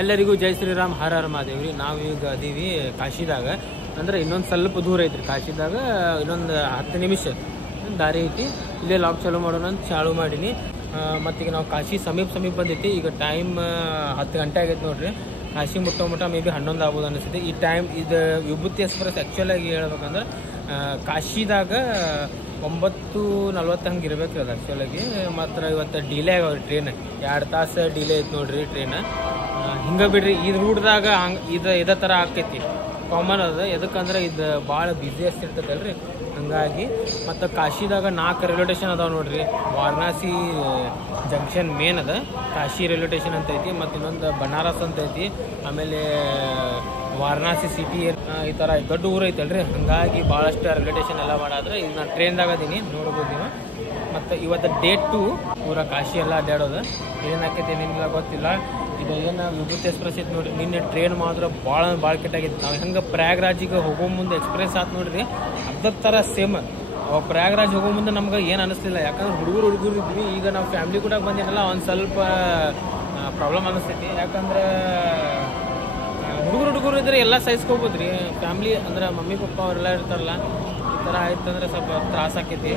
ಎಲ್ಲರಿಗೂ ಜೈ ಶ್ರೀರಾಮ್ ಹರ ಹರ ಮಹಾದೇವ್ರಿ. ನಾವು ಈಗ ಅದೀವಿ ಕಾಶಿದಾಗ, ಅಂದ್ರೆ ಇನ್ನೊಂದು ಸ್ವಲ್ಪ ದೂರ ಐತ್ರಿ. ಕಾಶಿದಾಗ ಇನ್ನೊಂದು 10 ನಿಮಿಷ ದಾರಿ ಐತಿ. ಇಲ್ಲೇ ಲಾಕ್ ಚಾಲೂ ಮಾಡೋಣ ಅಂತ ಚಾಲೂ ಮಾಡೀನಿ. ಮತ್ತೀಗ ನಾವು ಕಾಶಿ ಸಮೀಪ ಬಂದೈತಿ. ಈಗ ಟೈಮ್ 10 ಗಂಟೆ ಆಗೈತೆ ನೋಡ್ರಿ. ಕಾಶಿ ಮುಟ್ಟ ಮೇ ಬಿ 11 ಆಗ್ಬೋದು ಅನಿಸ್ತೈತಿ ಈ ಟೈಮ್. ಇದು ವಿಭೂತಿ ಎಕ್ಸ್ಪ್ರೆಸ್ ಆ್ಯಕ್ಚುಲಾಗಿ ಹೇಳ್ಬೇಕಂದ್ರೆ ಕಾಶಿದಾಗ 9:40 ಹಂಗೆ ಇರ್ಬೇಕು ಅದು ಆ್ಯಕ್ಚುಲಾಗಿ. ಮಾತ್ರ ಇವತ್ತು ಡಿಲೇ ಆಗವ್ರಿ ಟ್ರೈನ್. 2 ತಾಸು ಡಿಲೇ ಐತೆ ನೋಡ್ರಿ ಟ್ರೈನ್. ಹಿಂಗೆ ಬಿಡ್ರಿ, ಇದು ರೂಟ್ದಾಗ ಇದೇ ಥರ ಆಕೈತಿ, ಕಾಮನ್ ಅದ. ಎದಕ್ಕಂದ್ರೆ ಇದು ಭಾಳ ಬ್ಯುಸಿಯೆಸ್ಟ್ ಇರ್ತದಲ್ರಿ, ಹಂಗಾಗಿ. ಮತ್ತು ಕಾಶಿದಾಗ 4 ರೈಲ್ವೆ ಸ್ಟೇಷನ್ ಅದಾವೆ ನೋಡ್ರಿ. ವಾರಣಾಸಿ ಜಂಕ್ಷನ್ ಮೇನ್ ಅದ, ಕಾಶಿ ರೈಲ್ವೆ ಸ್ಟೇಷನ್ ಅಂತ ಐತಿ, ಮತ್ತು ಇನ್ನೊಂದು ಬನಾರಸ್ ಅಂತ ಐತಿ, ಆಮೇಲೆ ವಾರಣಾಸಿ ಸಿಟಿ ಈ ಥರ ದೊಡ್ಡ ಊರು ಐತಲ್ರಿ. ಹಂಗಾಗಿ ಭಾಳಷ್ಟು ರೈಲ್ವೆ ಸ್ಟೇಷನ್ ಎಲ್ಲ ಮಾಡಾದ್ರೆ ಈಗ ನಾನು ಟ್ರೈನ್ದಾಗ ಅದೀನಿ, ನೋಡ್ಬೋದು ನೀವು. ಮತ್ತು ಇವತ್ತು ಡೇಟ್ 2 ಪೂರ ಕಾಶಿ ಎಲ್ಲ ಅಡ್ಡಾಡೋದು. ಏನಾಕೈತಿ ನಿಮ್ಗೆ ಗೊತ್ತಿಲ್ಲ. ಇದು ಏನು ವಿಭೂತಿ ಎಕ್ಸ್ಪ್ರೆಸ್ ಐತೆ ನೋಡಿರಿ. ನಿನ್ನೆ ಟ್ರೈನ್ ಮಾತ್ರ ಭಾಳ ಕೆಟ್ಟಾಗಿತ್ತು. ನಾವು ಹೆಂಗೆ ಪ್ರಯಾಗ್ರಾಜಿಗೆ ಹೋಗೋ ಮುಂದೆ ಎಕ್ಸ್ಪ್ರೆಸ್ ಆಯ್ತು ನೋಡ್ರಿ, ಅದ್ರ ಥರ ಸೇಮ್. ಪ್ರಯಾಗ್ರಾಜ್ ಹೋಗೋ ಮುಂದೆ ನಮ್ಗೆ ಏನು ಅನ್ನಿಸ್ತಿಲ್ಲ, ಯಾಕಂದ್ರೆ ಹುಡುಗರು ಇದ್ವಿ. ಈಗ ನಾವು ಫ್ಯಾಮ್ಲಿ ಕೂಡ ಬಂದಿನಲ್ಲ, ಒಂದು ಸ್ವಲ್ಪ ಪ್ರಾಬ್ಲಮ್ ಅನ್ನಿಸ್ತೈತಿ. ಯಾಕಂದ್ರೆ ಹುಡುಗರು ಇದ್ರೆ ಎಲ್ಲ ಸಹಿಸ್ಕೋಬೋದ್ರಿ. ಫ್ಯಾಮ್ಲಿ ಅಂದ್ರೆ ಮಮ್ಮಿ ಪಪ್ಪ ಅವರೆಲ್ಲ ಇರ್ತಾರಲ್ಲ, ಈ ಥರ ಆಯ್ತು ಅಂದ್ರೆ ಸ್ವಲ್ಪ ತ್ರಾಸ ಆಕೈತಿ.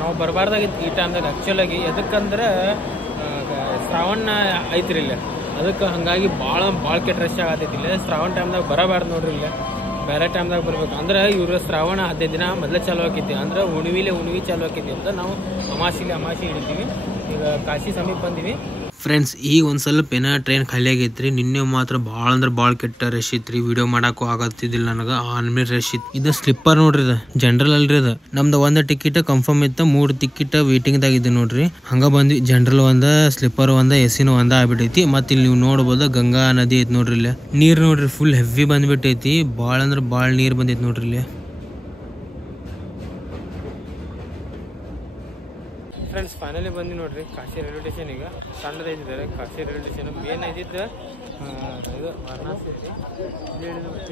ನಾವು ಬರಬಾರ್ದಾಗಿತ್ತು ಈ ಟೈಮ್ದಾಗ ಆ್ಯಕ್ಚುಲಾಗಿ. ಎದಕ್ಕಂದ್ರೆ ಶ್ರಾವಣ ಐತ್ರಿ ಇಲ್ಲ, ಅದಕ್ಕೆ ಹಾಗಾಗಿ ಭಾಳ ಕೆಟ್ಟ ರಶ್ ಆಗತೈತಿ. ಇಲ್ಲ ಶ್ರಾವಣ ಟೈಮ್ದಾಗ ಬರಬಾರ್ದು ನೋಡ್ರಿ. ಇಲ್ಲ ಬೇರೆ ಟೈಮ್ದಾಗ ಬರ್ಬೇಕು. ಅಂದ್ರೆ ಇವ್ರ ಶ್ರಾವಣ 15 ದಿನ ಮೊದಲೇ ಚಾಲು ಆಕೈತಿ. ಅಂದ್ರೆ ಉಣಿವಿ ಚಾಲು ಆಕೈತಿ ಅಂತ ನಾವು ಅಮಾಸಿ ಹಿಡಿತೀವಿ. ಈಗ ಕಾಶಿ ಸಮೀಪ ಬಂದೀವಿ ಫ್ರೆಂಡ್ಸ್. ಈಗ ಒಂದು ಸ್ವಲ್ಪ ಏನೋ ಟ್ರೈನ್ ಖಾಲಿ ಆಗೈತ್ರಿ. ನಿನ್ನೆ ಮಾತ್ರ ಭಾಳ ಕೆಟ್ಟ ರಶ್ ಇತ್ರಿ. ವಿಡಿಯೋ ಮಾಡಕ್ಕೂ ಆಗತ್ತಿದ್ದಿಲ್ಲ ನನಗೆ, ಆನ್ಮೇಲೆ ರಶ್ ಇತ್ತು. ಇದು ಸ್ಲಿಪ್ಪರ್ ನೋಡ್ರಿ, ಇದು ಜನರಲ್ ಅಲ್ರಿ. ಇದು ನಮ್ದು 1 ಟಿಕೆಟ್ ಕನ್ಫರ್ಮ್ ಇತ್ತು, 3 ಟಿಕೆಟ್ ವೇಟಿಂಗ್ದಾಗ ಇದೆ ನೋಡ್ರಿ. ಹಂಗ ಬಂದ್ವಿ. General 1, slipper 1, AC 1 ಆಗ್ಬಿಟ್ಟೈತಿ. ಮತ್ತೆ ಇಲ್ಲಿ ನೀವು ನೋಡ್ಬೋದು ಗಂಗಾ ನದಿ ಐತಿ ನೋಡ್ರಿ. ಇಲ್ಲಿ ನೀರ್ ನೋಡ್ರಿ ಫುಲ್ ಹೆವಿ ಬಂದ್ಬಿಟ್ಟೈತಿ. ಭಾಳ ಅಂದ್ರೆ ಭಾಳ ನೀರ್ ಬಂದೈತಿ ನೋಡ್ರಿ. ಇಲ್ಲಿ ಫ್ರೆಂಡ್ಸ್ ಫೈನಲಿ ಬಂದು ನೋಡ್ರಿ ಕಾಶಿ ರೈಲ್ವೆ ಸ್ಟೇಷನ್. ಈಗ ಸಣ್ಣದೈತಿದ್ದಾರೆ ಕಾಶಿ ರೈಲ್ವೆ ಸ್ಟೇಷನ್. ಮೇನ್ ಐತಿದ್ದು ಇದು ವಾರಣಾಸಿ ಐತಿ.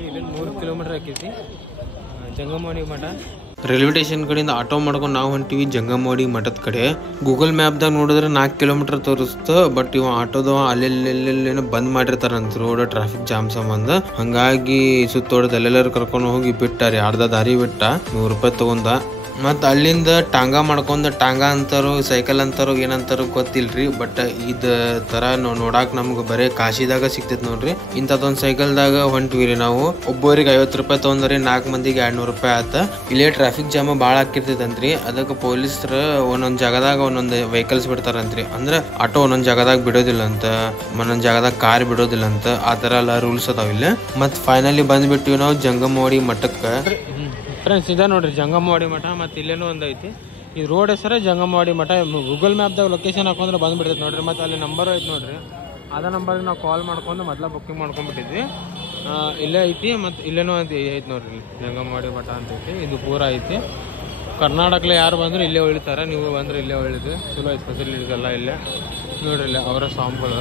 ಇಲ್ಲಿಂದ 3 ಕಿಲೋಮೀಟರ್ ಆಕೈತಿ ಜಂಗಮವಾಡಿ ಮಠ. ರೈಲ್ವೆ ಸ್ಟೇಷನ್ ಕಡೆಯಿಂದ ಆಟೋ ಮಾಡ್ಕೊಂಡು ನಾವು ಹೊಂಟಿವಿ ಜಂಗಮವಾಡಿ ಮಠದ ಕಡೆ. ಗೂಗಲ್ ಮ್ಯಾಪ್ದಾಗ ನೋಡಿದ್ರೆ 4 ಕಿಲೋಮೀಟರ್ ತೋರಿಸ್ತು. ಬಟ್ ಇವ ಆಟೋದವ ಅಲ್ಲೆಲ್ಲೆಲ್ಲೇನೋ ಬಂದ್ ಮಾಡಿರ್ತಾರಂತ ರೋಡ್ ಟ್ರಾಫಿಕ್ ಜಾಮ್ ಸಂಬಂಧ. ಹಂಗಾಗಿ ಸುತ್ತೋಡದ ಎಲ್ಲೆಲ್ಲರೂ ಕರ್ಕೊಂಡು ಹೋಗಿ ಬಿಟ್ಟಾರೆ. ಅರ್ಧ ದಾರಿ ಬಿಟ್ಟ, 100 ರೂಪಾಯಿ ತಗೊಂಡ. ಮತ್ತು ಅಲ್ಲಿಂದ ಟಾಂಗಾ ಮಾಡ್ಕೊಂಡು, ಟಾಂಗಾ ಅಂತಾರೋ ಸೈಕಲ್ ಅಂತಾರೋ ಏನಂತಾರೋ ಗೊತ್ತಿಲ್ರಿ. ಬಟ್ ಇದು ಥರ ನೋಡಾಕ್ ನಮ್ಗೆ ಬರೀ ಕಾಶಿದಾಗ ಸಿಗ್ತೈತಿ ನೋಡ್ರಿ. ಇಂಥದ್ದೊಂದು ಸೈಕಲ್ದಾಗ ಹೊಂಟ್ವಿರಿ ನಾವು. ಒಬ್ಬರಿಗೆ 50 ರೂಪಾಯಿ ತೊಗೊಂಡ್ರಿ, 4 ಮಂದಿಗೆ 200 ರೂಪಾಯಿ ಆತ. ಇಲ್ಲೇ ಟ್ರಾಫಿಕ್ ಜಾಮ್ ಭಾಳ ಆಕಿರ್ತೈತಂತ್ರಿ. ಅದಕ್ಕೆ ಪೊಲೀಸರು ಒಂದೊಂದು ಜಾಗದಾಗ ಒಂದೊಂದು ವೆಹಿಕಲ್ಸ್ ಬಿಡ್ತಾರಂತ್ರಿ. ಅಂದ್ರೆ ಆಟೋ ಒಂದೊಂದು ಜಾಗದಾಗ ಬಿಡೋದಿಲ್ಲ ಅಂತ, ಒಂದೊಂದು ಜಾಗದಾಗ ಕಾರ್ ಬಿಡೋದಿಲ್ಲ ಅಂತ, ಆ ಥರ ಎಲ್ಲ ರೂಲ್ಸ್ ಅದಾವ ಇಲ್ಲಿ. ಮತ್ತು ಫೈನಲಿ ಬಂದ್ಬಿಟ್ಟಿವಿ ನಾವು ಜಂಗಮವಾಡಿ ಮಠಕ್ಕೆ. ಫ್ರೆಂಡ್ಸ್ ಇದ ನೋಡ್ರಿ ಜಂಗಮವಾಡಿ ಮಠ. ಮತ್ತು ಇಲ್ಲೇನೂ ಒಂದು ಐತಿ. ಈ ರೋಡ್ ಹೆಸರೇ ಜಂಗಮವಾಡಿ ಮಠ. ಗೂಗಲ್ ಮ್ಯಾಪ್ದಾಗ ಲೊಕೇಶನ್ ಹಾಕೊಂಡ್ರೆ ಬಂದ್ಬಿಡ್ತೈತೆ ನೋಡ್ರಿ. ಮತ್ತು ಅಲ್ಲಿ ನಂಬರ್ ಐತಿ ನೋಡ್ರಿ. ಅದ ನಂಬರ್ಗೆ ನಾವು ಕಾಲ್ ಮಾಡ್ಕೊಂಡು ಮೊದಲ ಬುಕ್ಕಿಂಗ್ ಮಾಡ್ಕೊಂಡ್ಬಿಟ್ಟಿದ್ವಿ. ಇಲ್ಲೇ ಐತಿ. ಮತ್ತು ಇಲ್ಲೇನೂ ಐತಿ ನೋಡ್ರಿ ಜಂಗಮವಾಡಿ ಮಠ ಅಂತ ಐತಿ. ಇದು ಪೂರ ಐತಿ. ಕರ್ನಾಟಕಲ್ಲಿ ಯಾರು ಬಂದರೂ ಇಲ್ಲೇ ಉಳಿತಾರೆ. ನೀವು ಬಂದರೆ ಇಲ್ಲೇ ಉಳಿದ್ವಿ. ಚಲೋ ಐತಿ ಫೆಸಿಲಿಟೀಸ್ ಎಲ್ಲ ಇಲ್ಲೇ ನೋಡ್ರಿ. ಇಲ್ಲೇ ಅವರ ಸ್ವಾಮಿಗಳು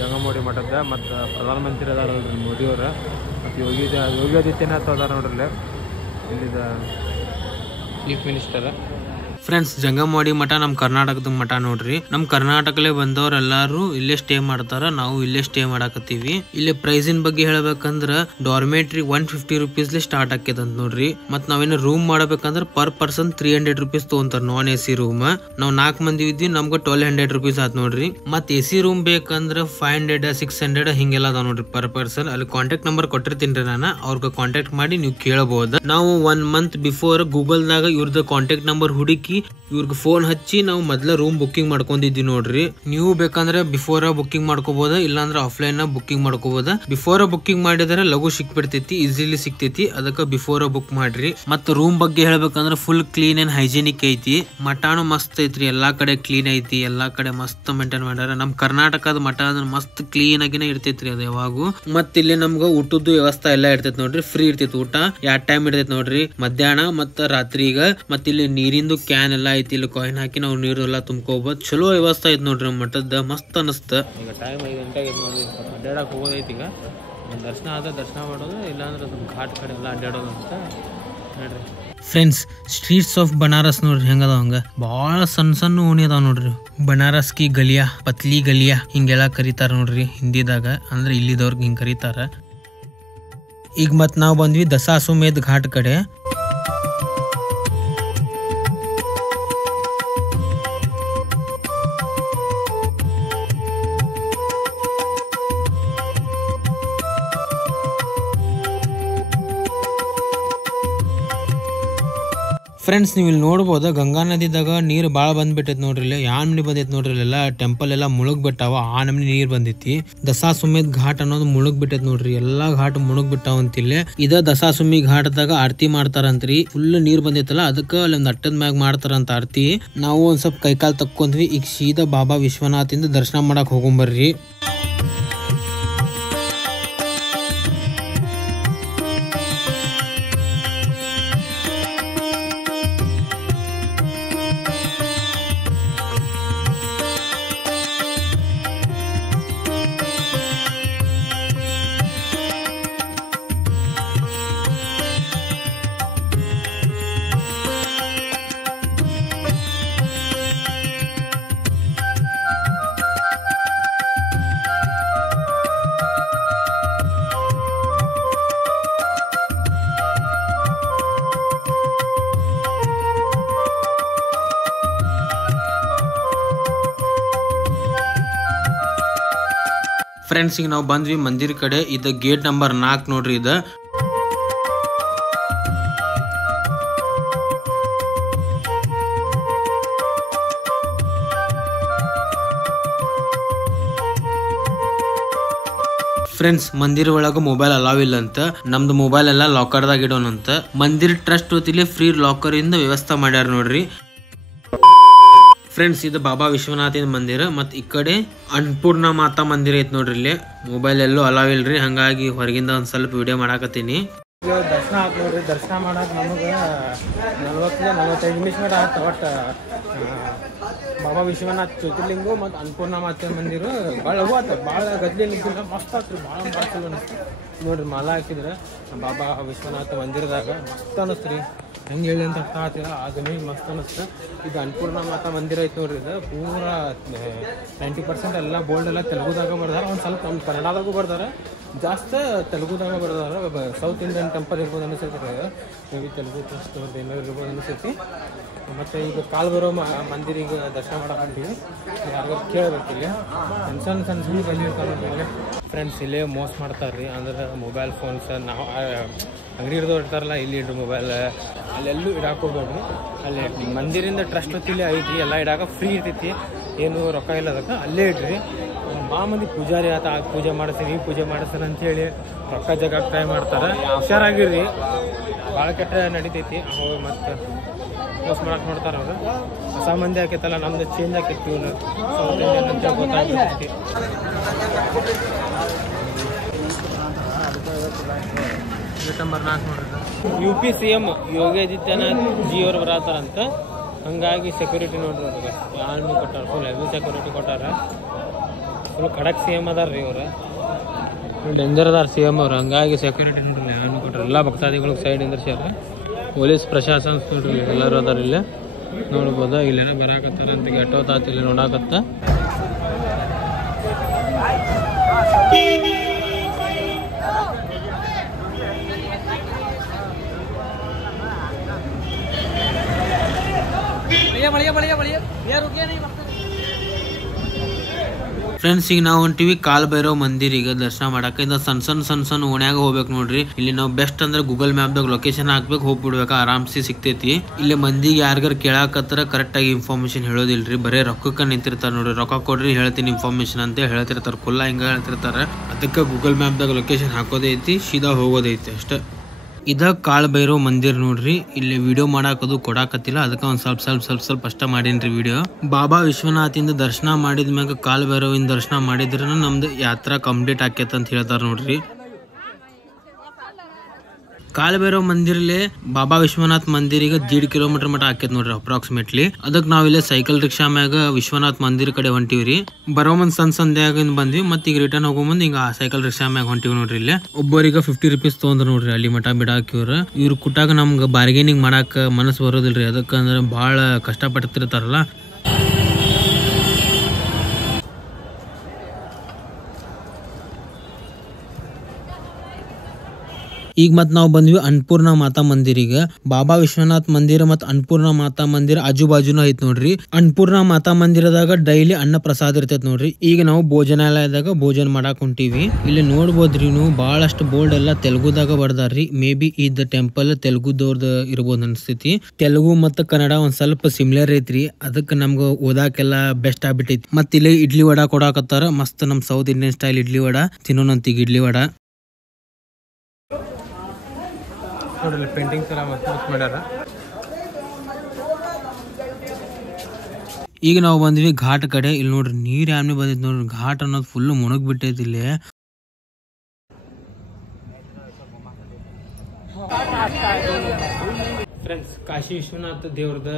ಜಂಗಮವಾಡಿ ಮಠದ. ಮತ್ತು ಪ್ರಧಾನಮಂತ್ರಿ ಅದಾರಲ್ರಿ ಮೋದಿಯವ್ರ. ಮತ್ತು ಯೋಗಿ ಆದಿತ್ಯನಾಥ್ ಅದಾರ ನೋಡ್ರಿ ಇಲ್ಲೇ. ಇಲ್ಲಿದ ಚೀಫ್ ಮಿನಿಸ್ಟರ್. ಫ್ರೆಂಡ್ಸ್ ಜಂಗಮವಾಡಿ ಮಠ ನಮ್ಮ ಕರ್ನಾಟಕದ ಮಠ ನೋಡ್ರಿ. ನಮ್ಮ ಕರ್ನಾಟಕಲ್ಲೇ ಬಂದವರೆಲ್ಲರೂ ಇಲ್ಲೇ ಸ್ಟೇ ಮಾಡ್ತಾರ. ನಾವು ಇಲ್ಲೇ ಸ್ಟೇ ಮಾಡಾಕತ್ತೀವಿ. ಇಲ್ಲಿ ಪ್ರೈಸಿನ ಬಗ್ಗೆ ಹೇಳ್ಬೇಕಂದ್ರ ಡಾರ್ಮೆಟ್ರಿ 150 ರೂಪೀಸ್ಲಿ ಸ್ಟಾರ್ಟ್ ಆಕೈತಂತ ನೋಡ್ರಿ. ಮತ್ ನಾವೇನು ರೂಮ್ ಮಾಡಬೇಕಂದ್ರ ಪರ್ ಪರ್ಸನ್ 300 ರೂಪೀಸ್ ತಗೊಂತಾರ. ನಾನ್ AC ರೂಮ್ ನಾವು 4 ಮಂದಿ ಇದ್ವಿ, ನಮ್ಗೆ 1200 ರೂಪೀಸ್ ಆತ್ ನೋಡ್ರಿ. ಮತ್ AC ರೂಮ್ ಬೇಕಂದ್ರ 500 600 ಹಿಂಗೆಲ್ಲ ಅದಾವ ನೋಡ್ರಿ ಪರ್ ಪರ್ಸನ್. ಅಲ್ಲಿ ಕಾಂಟ್ಯಾಕ್ಟ್ ನಂಬರ್ ಕೊಟ್ಟಿರ್ತೀನಿ ನಾನು, ಅವ್ರಿಗೆ ಕಾಂಟ್ಯಾಕ್ಟ್ ಮಾಡಿ ನೀವು ಕೇಳಬಹುದು. ನಾವು 1 ಮಂತ್ ಬಿಫೋರ್ ಗೂಗಲ್ದಾಗ ಇವ್ರದ್ದು ಕಾಂಟ್ಯಾಕ್ಟ್ ನಂಬರ್ ಹುಡುಕಿ ಇವ್ರಿಗೆ ಫೋನ್ ಹಚ್ಚಿ ನಾವು ಮೊದ್ಲ ರೂಮ್ ಬುಕ್ಕಿಂಗ್ ಮಾಡ್ಕೊಂಡಿದ್ವಿ ನೋಡ್ರಿ. ನೀವು ಬೇಕಂದ್ರೆ ಬಿಫೋರ್ ಬುಕ್ಕಿಂಗ್ ಮಾಡ್ಕೋಬಹುದು, ಇಲ್ಲಾಂದ್ರೆ ಆಫ್ಲೈನ್ ಬುಕ್ಕಿಂಗ್ ಮಾಡ್ಕೋಬಹುದು. ಬಿಫೋರ್ ಬುಕ್ಕಿಂಗ್ ಮಾಡಿದ್ರೆ ಲಘು ಸಿಕ್ಬಿಡ್ತೈತಿ, ಈಸಿಲಿ ಸಿಕ್ತೈತಿ. ಅದಕ್ಕೆ ಬಿಫೋರ್ ಬುಕ್ ಮಾಡ್ರಿ. ಮತ್ತ ರೂಮ್ ಬಗ್ಗೆ ಹೇಳ್ಬೇಕಂದ್ರೆ ಫುಲ್ ಕ್ಲೀನ್ ಅಂಡ್ ಹೈಜಿನಿಕ್ ಐತಿ. ಮಠಾನು ಮಸ್ತ್ ಐತ್ರಿ. ಎಲ್ಲಾ ಕಡೆ ಕ್ಲೀನ್ ಐತಿ, ಎಲ್ಲಾ ಕಡೆ ಮಸ್ತ್ ಮೇಂಟೈನ್ ಮಾಡ್ಯಾರ. ನಮ್ ಕರ್ನಾಟಕದ ಮಠ ಅಂದ್ರೆ ಮಸ್ತ್ ಕ್ಲೀನ್ ಆಗಿನೇ ಇರ್ತೈತ್ರಿ ಅದು ಯಾವಾಗೂ. ಮತ್ ಇಲ್ಲಿ ನಮ್ಗ ಊಟದ ವ್ಯವಸ್ಥೆ ಎಲ್ಲಾ ಇರ್ತೈತಿ ನೋಡ್ರಿ. ಫ್ರೀ ಇರ್ತೈತಿ ಊಟ. 2 ಟೈಮ್ ಇರ್ತೈತಿ ನೋಡ್ರಿ, ಮಧ್ಯಾಹ್ನ ಮತ್ತ ರಾತ್ರಿಗ. ಮತ್ ಇಲ್ಲಿ ನೀರಿಂದು ಕ್ಯಾನ್ ಎಲ್ಲಾ ಐತಿ. ಇಲ್ಲಿ ಕಾಯಿನ್ ಹಾಕಿ ನಾವು ನೀರು ಎಲ್ಲಾ ತುಂಬ್ಕೋಬಹುದು. ಚಲೋ ವ್ಯವಸ್ಥೆ ಐತಿ ನೋಡ್ರಿ ಮಠದ. ಮಸ್ತ್ ಅನಸ್ತ. ಈಗ ಟೈಮ್ 5 ಗಂಟೆ ಆಗೈತಿ ನೋಡ್ರಿ. ಅಡ್ಡಾಡಕ್ ಹೋಗೋದೈತಿ. ಈಗ ದರ್ಶನ ಆದ್ರೆ ದರ್ಶನ ಮಾಡೋದು, ಇಲ್ಲಾಂದ್ರೆ ಘಾಟ್ ಕಡೆ ಎಲ್ಲ ಅಡ್ಡಾಡೋದು ಅಂತ ನೋಡ್ರಿ ಫ್ರೆಂಡ್ಸ್, ಸ್ಟ್ರೀಟ್ಸ್ ಆಫ್ ಬನಾರಸ್ ನೋಡ್ರಿ ಹೆಂಗದ ಹಂಗ ಭಾಳ ಸಣ್ಣ ಸಣ್ಣ ಓಣಿ ಅದಾವ ನೋಡ್ರಿ. ಬನಾರಸ್ ಕಿ ಗಲಿಯಾ, ಪತ್ಲಿ ಗಲಿಯಾ ಹಿಂಗೆಲ್ಲ ಕರೀತಾರ ನೋಡ್ರಿ ಹಿಂದಿದಾಗ, ಅಂದ್ರೆ ಇಲ್ಲಿದವ್ರಿಗೆ ಹಿಂಗೆ ಕರೀತಾರ. ಈಗ ಮತ್ ನಾವು ಬಂದ್ವಿ ದಸಾಸುಮೇಧ್ ಘಾಟ್ ಕಡೆ. ಫ್ರೆಂಡ್ಸ್, ನೀವು ಇಲ್ಲಿ ನೋಡ್ಬೋದು ಗಂಗಾ ನದಿದಾಗ ನೀರು ಭಾಳ ಬಂದ್ಬಿಟ್ಟೈತೆ ನೋಡ್ರಿ. ಇಲ್ಲಿ ಯಾವ ನಮ್ನಿ ಬಂದೈತೆ ನೋಡ್ರಿ. ಇಲ್ಲೆಲ್ಲ ಟೆಂಪಲ್ ಎಲ್ಲ ಮುಳುಗ್ ಬಿಟ್ಟಾವ, ಆ ನಮ್ನಿ ನೀರ್ ಬಂದೈತಿ. ದಸಾಸುಮೇಧ್ ಘಾಟ್ ಅನ್ನೋದು ಮುಳುಗ್ ಬಿಟ್ಟೈತೆ ನೋಡ್ರಿ. ಎಲ್ಲಾ ಘಾಟ್ ಮುಳುಗ್ ಬಿಟ್ಟಾವ ಅಂತಿಲ್ಲಿ. ಇದ ದಸಾಸುಮಿ ಘಾಟ್ದಾಗ ಆರತಿ ಮಾಡ್ತಾರಂತ್ರಿ. ಫುಲ್ ನೀರ್ ಬಂದೈತಲ್ಲ, ಅದಕ್ಕ ಅಲ್ಲಿ ಒಂದ್ ಅಟ್ಟದ ಮ್ಯಾಗ ಮಾಡ್ತಾರಂತ ಆರತಿ. ನಾವು ಒಂದ್ ಸ್ವಲ್ಪ ಕೈಕಾಲ್ ತಕ್ಕೊಂಡ್ವಿ. ಈಗ ಸೀದಾ ಬಾಬಾ ವಿಶ್ವನಾಥಿಂದ ದರ್ಶನ ಮಾಡಕ್ ಹೋಗೊಂಬರ್ರಿ. ಫ್ರೆಂಡ್ಸ್, ಈಗ ನಾವು ಬಂದ್ವಿ ಮಂದಿರ ಕಡೆ. ಇದು ಗೇಟ್ ನಂಬರ್ 4 ನೋಡ್ರಿ. ಇದು ಫ್ರೆಂಡ್ಸ್, ಮಂದಿರ ಒಳಗ ಮೊಬೈಲ್ ಅಲಾವ್ ಇಲ್ಲ ಅಂತ. ನಮ್ದು ಮೊಬೈಲ್ ಎಲ್ಲ ಲಾಕರ್ದಾಗ ಇಡೋಣಂತ. ಮಂದಿರ ಟ್ರಸ್ಟ್ ವತಿಲಿ ಫ್ರೀ ಲಾಕರ್ ಇಂದ ವ್ಯವಸ್ಥೆ ಮಾಡ್ಯಾರ ನೋಡ್ರಿ. ಫ್ರೆಂಡ್ಸ್, ಇದು ಬಾಬಾ ವಿಶ್ವನಾಥಿನ ಮಂದಿರ. ಮತ್ತು ಈ ಕಡೆ ಅನ್ನಪೂರ್ಣ ಮಾತಾ ಮಂದಿರ ಐತೆ ನೋಡ್ರಿ. ಇಲ್ಲಿ ಮೊಬೈಲ್ ಎಲ್ಲೂ ಅಲಾವ್ ಇಲ್ರಿ, ಹಂಗಾಗಿ ಹೊರಗಿಂದ ಒಂದು ಸ್ವಲ್ಪ ವಿಡಿಯೋ ಮಾಡಾಕತ್ತೀನಿ. ದರ್ಶನ ಆಯ್ತು ನೋಡ್ರಿ. ದರ್ಶನ ಮಾಡೋಕೆ ನಮಗೆ 40-45 ನಿಮಿಷ ಆಯ್ತು. ಒಟ್ಟು ಬಾಬಾ ವಿಶ್ವನಾಥ್ ಜ್ಯೋತಿರ್ಲಿಂಗು ಮತ್ತು ಅನ್ನಪೂರ್ಣ ಮಾತಾ ಮಂದಿರ ಭಾಳ ಲಘು ಆತ. ಭಾಳ ಗದ್ಲಿ ನಿಂತಿಲ್ಲ, ಮಸ್ತ್ ಆತ್ರಿ. ಭಾಳ ಚಲೋ ಅನಿಸ್ತು ನೋಡ್ರಿ. ಮಾಲಾ ಹಾಕಿದ್ರೆ ಬಾಬಾ ವಿಶ್ವನಾಥ ಮಂದಿರದಾಗ ಮಸ್ತ್ ಅನಿಸ್ತು ರೀ. ಹೆಂಗೆ ಹೇಳಿ ಅಂತ ಅರ್ಥ ಆಗ್ತಿಲ್ಲ, ಅದನ್ನೇ ಮಸ್ತ್ ಅನಿಸ್ತು. ಇದು ಅನ್ನಪೂರ್ಣ ಮಾತಾ ಮಂದಿರ ಐತೆ ನೋಡ್ರಿ. ಇದು ಪೂರಾ 90% ಎಲ್ಲ ಬೋಲ್ಡ್ ಎಲ್ಲ ತೆಲುಗುದಾಗ ಬರ್ದಾರ. ಒಂದು ಸ್ವಲ್ಪ ನಮ್ಮ ಕನ್ನಡದಾಗೂ ಬರ್ದಾರ, ಜಾಸ್ತಿ ತೆಲುಗುದಾಗ ಬರ್ದಾರ. ಸೌತ್ ಇಂಡಿಯನ್ ಟೆಂಪಲ್ ಇರ್ಬೋದು ಅನಿಸ್ತೈತಿ. ಮೇ ಬಿ ತೆಲುಗು ಟ್ರಸ್ಟ್ ಅವ್ರದ್ದು ಏನೋ ಇರ್ಬೋದು ಅನಿಸ್ತೈತಿ. ಮತ್ತು ಈಗ ಕಾಲ್ಬರೋ ಮಂದಿರಿಗೆ ದರ್ಶನ ಮಾಡಕ್ಕೆ ಯಾರಿಗಾರು ಕೇಳಬೇಕಿಲ್ಲ. ಸಣ್ಣ ಸಣ್ಣ ಗಲ್ಲಿ ಇರ್ತಾರೆ ಫ್ರೆಂಡ್ಸ್. ಇಲ್ಲೇ ಮೋಸ ಮಾಡ್ತಾರೆ ರೀ. ಅಂದ್ರೆ ಮೊಬೈಲ್ ಫೋನ್ಸ್ ನಾವು ಅಂಗಡಿ ಹಿಡ್ದವ್ರು ಇರ್ತಾರಲ್ಲ, ಇಲ್ಲಿ ಇಡ್ರಿ ಮೊಬೈಲ್, ಅಲ್ಲೆಲ್ಲೂ ಇಡಾಕ್ ಹೋಗ್ಬೇಡ್ರಿ. ಅಲ್ಲಿ ಮಂದಿರಿಂದ ಟ್ರಸ್ಟ್ ಹೊತ್ತಿಲ್ಲೇ ಐತಿ, ಎಲ್ಲ ಇಡಾಕ ಫ್ರೀ ಇರ್ತೈತಿ, ಏನು ರೊಕ್ಕ ಇಲ್ಲ ಅದಕ್ಕೆ. ಅಲ್ಲೇ ಇಡ್ರಿ. ಮಂದಿ ಪೂಜಾರಿ ಆತ ಪೂಜೆ ಮಾಡಿಸ್ತೀನಿ, ಈ ಪೂಜೆ ಮಾಡಿಸ್ತಾನೆ ಅಂತೇಳಿ ರೊಕ್ಕ ಜಗಾಕ್ ಟ್ರೈ ಮಾಡ್ತಾರೆ. ಹುಷಾರಾಗಿರ್ರಿ, ಭಾಳ ಕೆಟ್ಟ ನಡಿತೈತಿ. ಹೋಗಿ ಮತ್ತು ಮೋಸ ಮಾಡಕ್ಕೆ ನೋಡ್ತಾರೆ ಅವರು. ಹೊಸ ಮಂದಿ ಆಕೈತಲ್ಲ, ನಮ್ದು ಚೇಂಜ್ ಆಕೈತಿ. ಇವ್ನು ಸೌತ್ ಇಂಡಿಯನ್ ಅಂತ ಗೊತ್ತಾಗ್ತೈತಿ. ನಂಬರ್ 4 ನೋಡ್ರಿ. UP CM Yogi Adityanath G ಅವ್ರು ಬರತ್ತಾರಂತ. ಹಂಗಾಗಿ ಸೆಕ್ಯೂರಿಟಿ ನೋಡ್ರಿ ಅವ್ರಿಗೆ ಆರ್ಮಿ ಕೊಟ್ಟಾರ. ಫುಲ್ ಹೆವಿ ಸೆಕ್ಯೂರಿಟಿ ಕೊಟ್ಟಾರ. ಫುಲ್ ಖಡಕ್ CM ಅದಾರ ರೀ ಅವ್ರು. ಡೇಂಜರ್ ಅದಾರ CM ಅವ್ರು. ಹಂಗಾಗಿ ಸೆಕ್ಯೂರಿಟಿ ನೋಡ್ರಿ ಆರ್ಮಿ ಕೊಟ್ಟಾರ. ಎಲ್ಲ ಭಕ್ತಾದಿಗಳಿಗೆ ಸೈಡ್ ನಿಂದ್ರಿಸ್ಯಾರ. ಪೊಲೀಸ್ ಪ್ರಶಾಸನ ನೋಡ್ರಿ ಎಲ್ಲರೂ ಅದಾರ. ಇಲ್ಲೇ ನೋಡ್ಬೋದ. ಇಲ್ಲೇನೋ ಬರಾಕತ್ತಾರ ಅಂತ ಎಟ್ಟೋತಾತ ಇಲ್ಲಿ ನೋಡಾಕತ್ತ. ಫ್ರೆಂಡ್ಸ್, ಈಗ ನಾವು ಹೊಂಟಿವಿ ಕಾಲ್ ಭೈರವ್ ಮಂದಿರಿಗೆ ದರ್ಶನ ಮಾಡಕ್ಕೆ. ಇಂದ ಸಣ್ಣ ಓಣ್ಯಾಗ ಹೋಗ್ಬೇಕು ನೋಡ್ರಿ. ಇಲ್ಲಿ ನಾವು ಬೆಸ್ಟ್ ಅಂದ್ರೆ ಗೂಗಲ್ ಮ್ಯಾಪ್ದಾಗ ಲೊಕೇಶನ್ ಹಾಕ್ಬೇಕು, ಹೋಗ್ಬಿಡ್ಬೇಕು, ಆರಾಮ್ಸಿ ಸಿಗ್ತೈತಿ. ಇಲ್ಲಿ ಮಂದಿಗೆ ಯಾರಿಗಾರ ಕೇಳಾಕತ್ತಾರ ಕರೆಕ್ಟಾಗಿ ಇನ್ಫಾರ್ಮೇಶನ್ ಹೇಳೋದಿಲ್ರಿ. ಬರೇ ರೊಕ್ಕಕ್ಕೆ ನಿಂತಿರ್ತಾರೆ ನೋಡ್ರಿ. ರೊಕ್ಕ ಕೊಡ್ರಿ ಹೇಳ್ತೀನಿ ಇನ್ಫಾರ್ಮೇಶನ್ ಅಂತ ಹೇಳ್ತಿರ್ತಾರೆ. ಕುಲ್ಲ ಹಿಂಗ ಹೇಳ್ತಿರ್ತಾರೆ. ಅದಕ್ಕೆ ಗೂಗಲ್ ಮ್ಯಾಪ್ದಾಗ ಲೊಕೇಶನ್ ಹಾಕೋದೇ ಐತಿ, ಸೀದಾ ಹೋಗೋದೈತಿ ಅಷ್ಟೇ. ಇದ ಕಾಲ್ ಭೈರವ್ ಮಂದಿರ್ ನೋಡ್ರಿ. ಇಲ್ಲಿ ವಿಡಿಯೋ ಮಾಡಾಕದು ಕೊಡಾಕತ್ತಿಲ್ಲ, ಅದಕ್ಕೆ ಒಂದ್ ಸ್ವಲ್ಪ ಅಷ್ಟ ಮಾಡೀನ್ರಿ ವಿಡಿಯೋ. ಬಾಬಾ ವಿಶ್ವನಾಥಿಂದ ದರ್ಶನ ಮಾಡಿದ್ಮ್ಯಾಗ ಕಾಲ್ ಭೈರವಿಂದ ದರ್ಶನ ಮಾಡಿದ್ರ ನಮ್ದು ಯಾತ್ರಾ ಕಂಪ್ಲೀಟ್ ಆಕೇತ ಅಂತ ಹೇಳ್ತಾರ ನೋಡ್ರಿ. ಕಾಲಭೈರವ ಮಂದಿರಲ್ಲೇ ಬಾಬಾ ವಿಶ್ವನಾಥ್ ಮಂದಿರಿಗೆ 1.5 ಕಿಲೋಮೀಟರ್ ಮಟ ಆಕೇತ್ ನೋಡ್ರಿ ಅಪ್ರಾಕ್ಸಿಮೇಟ್ಲಿ. ಅದಕ್ಕೆ ನಾವಿಲ್ಲೇ ಸೈಕಲ್ ರಿಕ್ಷಾ ಮ್ಯಾಗ ವಿಶ್ವನಾಥ್ ಮಂದಿರ ಕಡೆ ಹೊಂಟಿವ್ರಿ. ಬರೋ ಮುಂದ್ ಸಂಧ್ಯಾಗಿಂದ ಬಂದ್ವಿ, ಮತ್ತೆ ಈಗ ರಿಟರ್ನ್ ಹೋಗೋ ಮುಂದ್ ಈಗ ಸೈಕಲ್ ರಿಕ್ಷಾ ಮ್ಯಾಗ ಹೊಂಟಿವಿ ನೋಡ್ರಿ. ಇಲ್ಲೇ ಒಬ್ಬರಿಗೆ 50 ರೂಪೀಸ್ ತೊಗೊಂಡ್ರ ನೋಡ್ರಿ ಅಲ್ಲಿ ಮಠ ಬಿಡಾಕ್. ಇವ್ರು ಕುಟ್ಟಾಗ ನಮ್ಗೆ ಬಾರ್ಗೇನಿಂಗ್ ಮಾಡಾಕ ಮನಸ್ಸು ಬರೋದಿಲ್ರಿ, ಅದಕ್ಕಂದ್ರೆ ಬಹಳ ಕಷ್ಟ ಪಡ್ತಿರ್ತಾರಲ್ಲ. ಈಗ ಮತ್ ನಾವು ಬಂದ್ವಿ ಅನ್ನಪೂರ್ಣ ಮಾತಾ ಮಂದಿರಿಗೆ. ಬಾಬಾ ವಿಶ್ವನಾಥ್ ಮಂದಿರ ಮತ್ ಅನ್ನಪೂರ್ಣ ಮಾತಾ ಮಂದಿರ ಆಜು ಬಾಜುನ ಐತ್ ನೋಡ್ರಿ. ಅನ್ನಪೂರ್ಣ ಮಾತಾ ಮಂದಿರದಾಗ ಡೈಲಿ ಅನ್ನ ಪ್ರಸಾದ ಇರ್ತೈತ್ ನೋಡ್ರಿ. ಈಗ ನಾವು ಭೋಜನಾಲಯದಾಗ ಭೋಜನ ಮಾಡಾಕ್ ಹೊಂಟಿವಿ. ಇಲ್ಲಿ ನೋಡ್ಬೋದ್ರಿ ನೀವು ಬಹಳಷ್ಟು ಬೋರ್ಡ್ ಎಲ್ಲ ತೆಲುಗುದಾಗ ಬರ್ದಾರ್ರಿ. ಮೇ ಬಿ ಇದ್ ಟೆಂಪಲ್ ತೆಲುಗುದವ್ರದ್ ಇರ್ಬೋದು ಅನ್ಸ್ತೈತಿ. ತೆಲುಗು ಮತ್ತು ಕನ್ನಡ ಒಂದ್ ಸ್ವಲ್ಪ ಸಿಮಿಲರ್ ಐತ್ರಿ, ಅದಕ್ಕೆ ನಮ್ಗ ಓದಾಕೆಲ್ಲ ಬೆಸ್ಟ್ ಆಗ್ಬಿಟ್ಟೈತಿ. ಮತ್ ಇಲ್ಲಿ ಇಡ್ಲಿ ವಡಾ ಕೊಡಾಕತ್ತಾರ. ಮಸ್ತ್ ನಮ್ south Indian style idli vada ತಿನ್ನೋಣಂತೀಗ ಇಡ್ಲಿ ವಡಾ ನೋಡ್ರಿ. ಪೇಂಟಿಂಗ್ಸ್ ಎಲ್ಲ ಮಸ್ತ್ ಮಾಡ್ಯಾರ. ಈಗ ನಾವು ಬಂದ್ವಿ ಘಾಟ್ ಕಡೆ. ಇಲ್ಲಿ ನೋಡ್ರಿ ನೀರ್ ಯಾಮಿ ಬಂದಿದ್ ನೋಡ್ರಿ. ಘಾಟ್ ಅನ್ನೋದು ಫುಲ್ ಮುಣಗ್ ಬಿಟ್ಟೈತಿ ಇಲ್ಲಿ. ಫ್ರೆಂಡ್ಸ್, ಕಾಶಿ ವಿಶ್ವನಾಥ ದೇವ್ರದ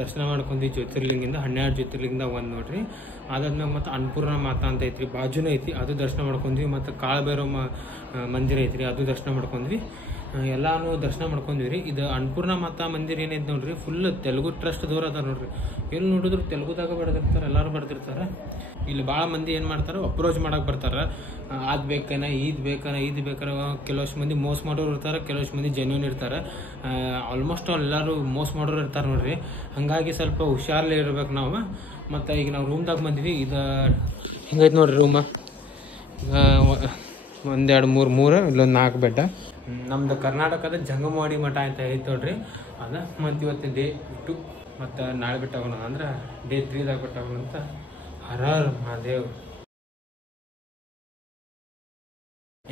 ದರ್ಶನ ಮಾಡ್ಕೊಂಡ್ವಿ. ಜ್ಯೋತಿರ್ಲಿಂಗಿಂದ 12 ಜ್ಯೋತಿರ್ಲಿಂಗದ ಒಂದ್ ನೋಡ್ರಿ. ಅದಾದ್ಮೇಲೆ ಮತ್ತೆ ಅನ್ನಪೂರ್ಣ ಮಾತಾ ಅಂತ ಐತ್ರಿ, ಬಾಜುನ ಐತಿ, ಅದು ದರ್ಶನ ಮಾಡ್ಕೊಂಡ್ವಿ. ಮತ್ತು ಕಾಳಭೈರವ ಮಂದಿರ ಐತ್ರಿ, ಅದು ದರ್ಶನ ಮಾಡ್ಕೊಂಡ್ವಿ. ಎಲ್ಲಾನು ದರ್ಶನ ಮಾಡ್ಕೊಂಡ್ವಿ ರೀ. ಇದು ಅನ್ನಪೂರ್ಣ ಮಾತಾ ಮಂದಿರ ಏನೈತೆ ನೋಡ್ರಿ, ಫುಲ್ ತೆಲುಗು ಟ್ರಸ್ಟ್ ದೂರ ಅದ ನೋಡ್ರಿ. ಎಲ್ಲಿ ನೋಡಿದ್ರು ತೆಲುಗುದಾಗ ಬಡ್ದಿರ್ತಾರೆ, ಎಲ್ಲರೂ ಬಡ್ದಿರ್ತಾರೆ. ಇಲ್ಲಿ ಭಾಳ ಮಂದಿ ಏನು ಮಾಡ್ತಾರೆ, ಅಪ್ರೋಚ್ ಮಾಡಕ್ಕೆ ಬರ್ತಾರೆ. ಅದು ಬೇಕನ, ಇದು ಬೇಕನ. ಕೆಲವಷ್ಟು ಮಂದಿ ಮೋಸ ಮಾಡೋರು ಇರ್ತಾರೆ, ಕೆಲವಷ್ಟು ಮಂದಿ ಜೆನ್ಯೂನ್ ಇರ್ತಾರೆ. ಆಲ್ಮೋಸ್ಟ್ ಎಲ್ಲರೂ ಮೋಸ ಮಾಡೋರು ಇರ್ತಾರೆ ನೋಡ್ರಿ. ಹಾಗಾಗಿ ಸ್ವಲ್ಪ ಹುಷಾರ್ಲೆ ಇರ್ಬೇಕು ನಾವು. ಮತ್ತು ಈಗ ನಾವು ರೂಮ್ದಾಗ ಬಂದ್ವಿ. ಇದು ಹಿಂಗೈತೆ ನೋಡ್ರಿ ರೂಮ. ಈಗ 1 2 3 ಇಲ್ಲೊಂದು 4 ಬೆಡ್ಡ. ನಮ್ದು ಕರ್ನಾಟಕದ ಜಂಗಮವಾಡಿ ಮಠ ಅಂತ ಐತೆ ನೋಡ್ರಿ ಅದ. ಮತ್ತು ಇವತ್ತು ಡೇ 2 ಮತ್ತು ನಾಳೆ ಬಿಟ್ಟಾಗೋಣ, ಅಂದ್ರೆ ಡೇ 3ದಾಗ ಬಿಟ್ಟಾಗೋಣ ಅಂತ. ಹರ ಹರ ಮಹಾದೇವ್.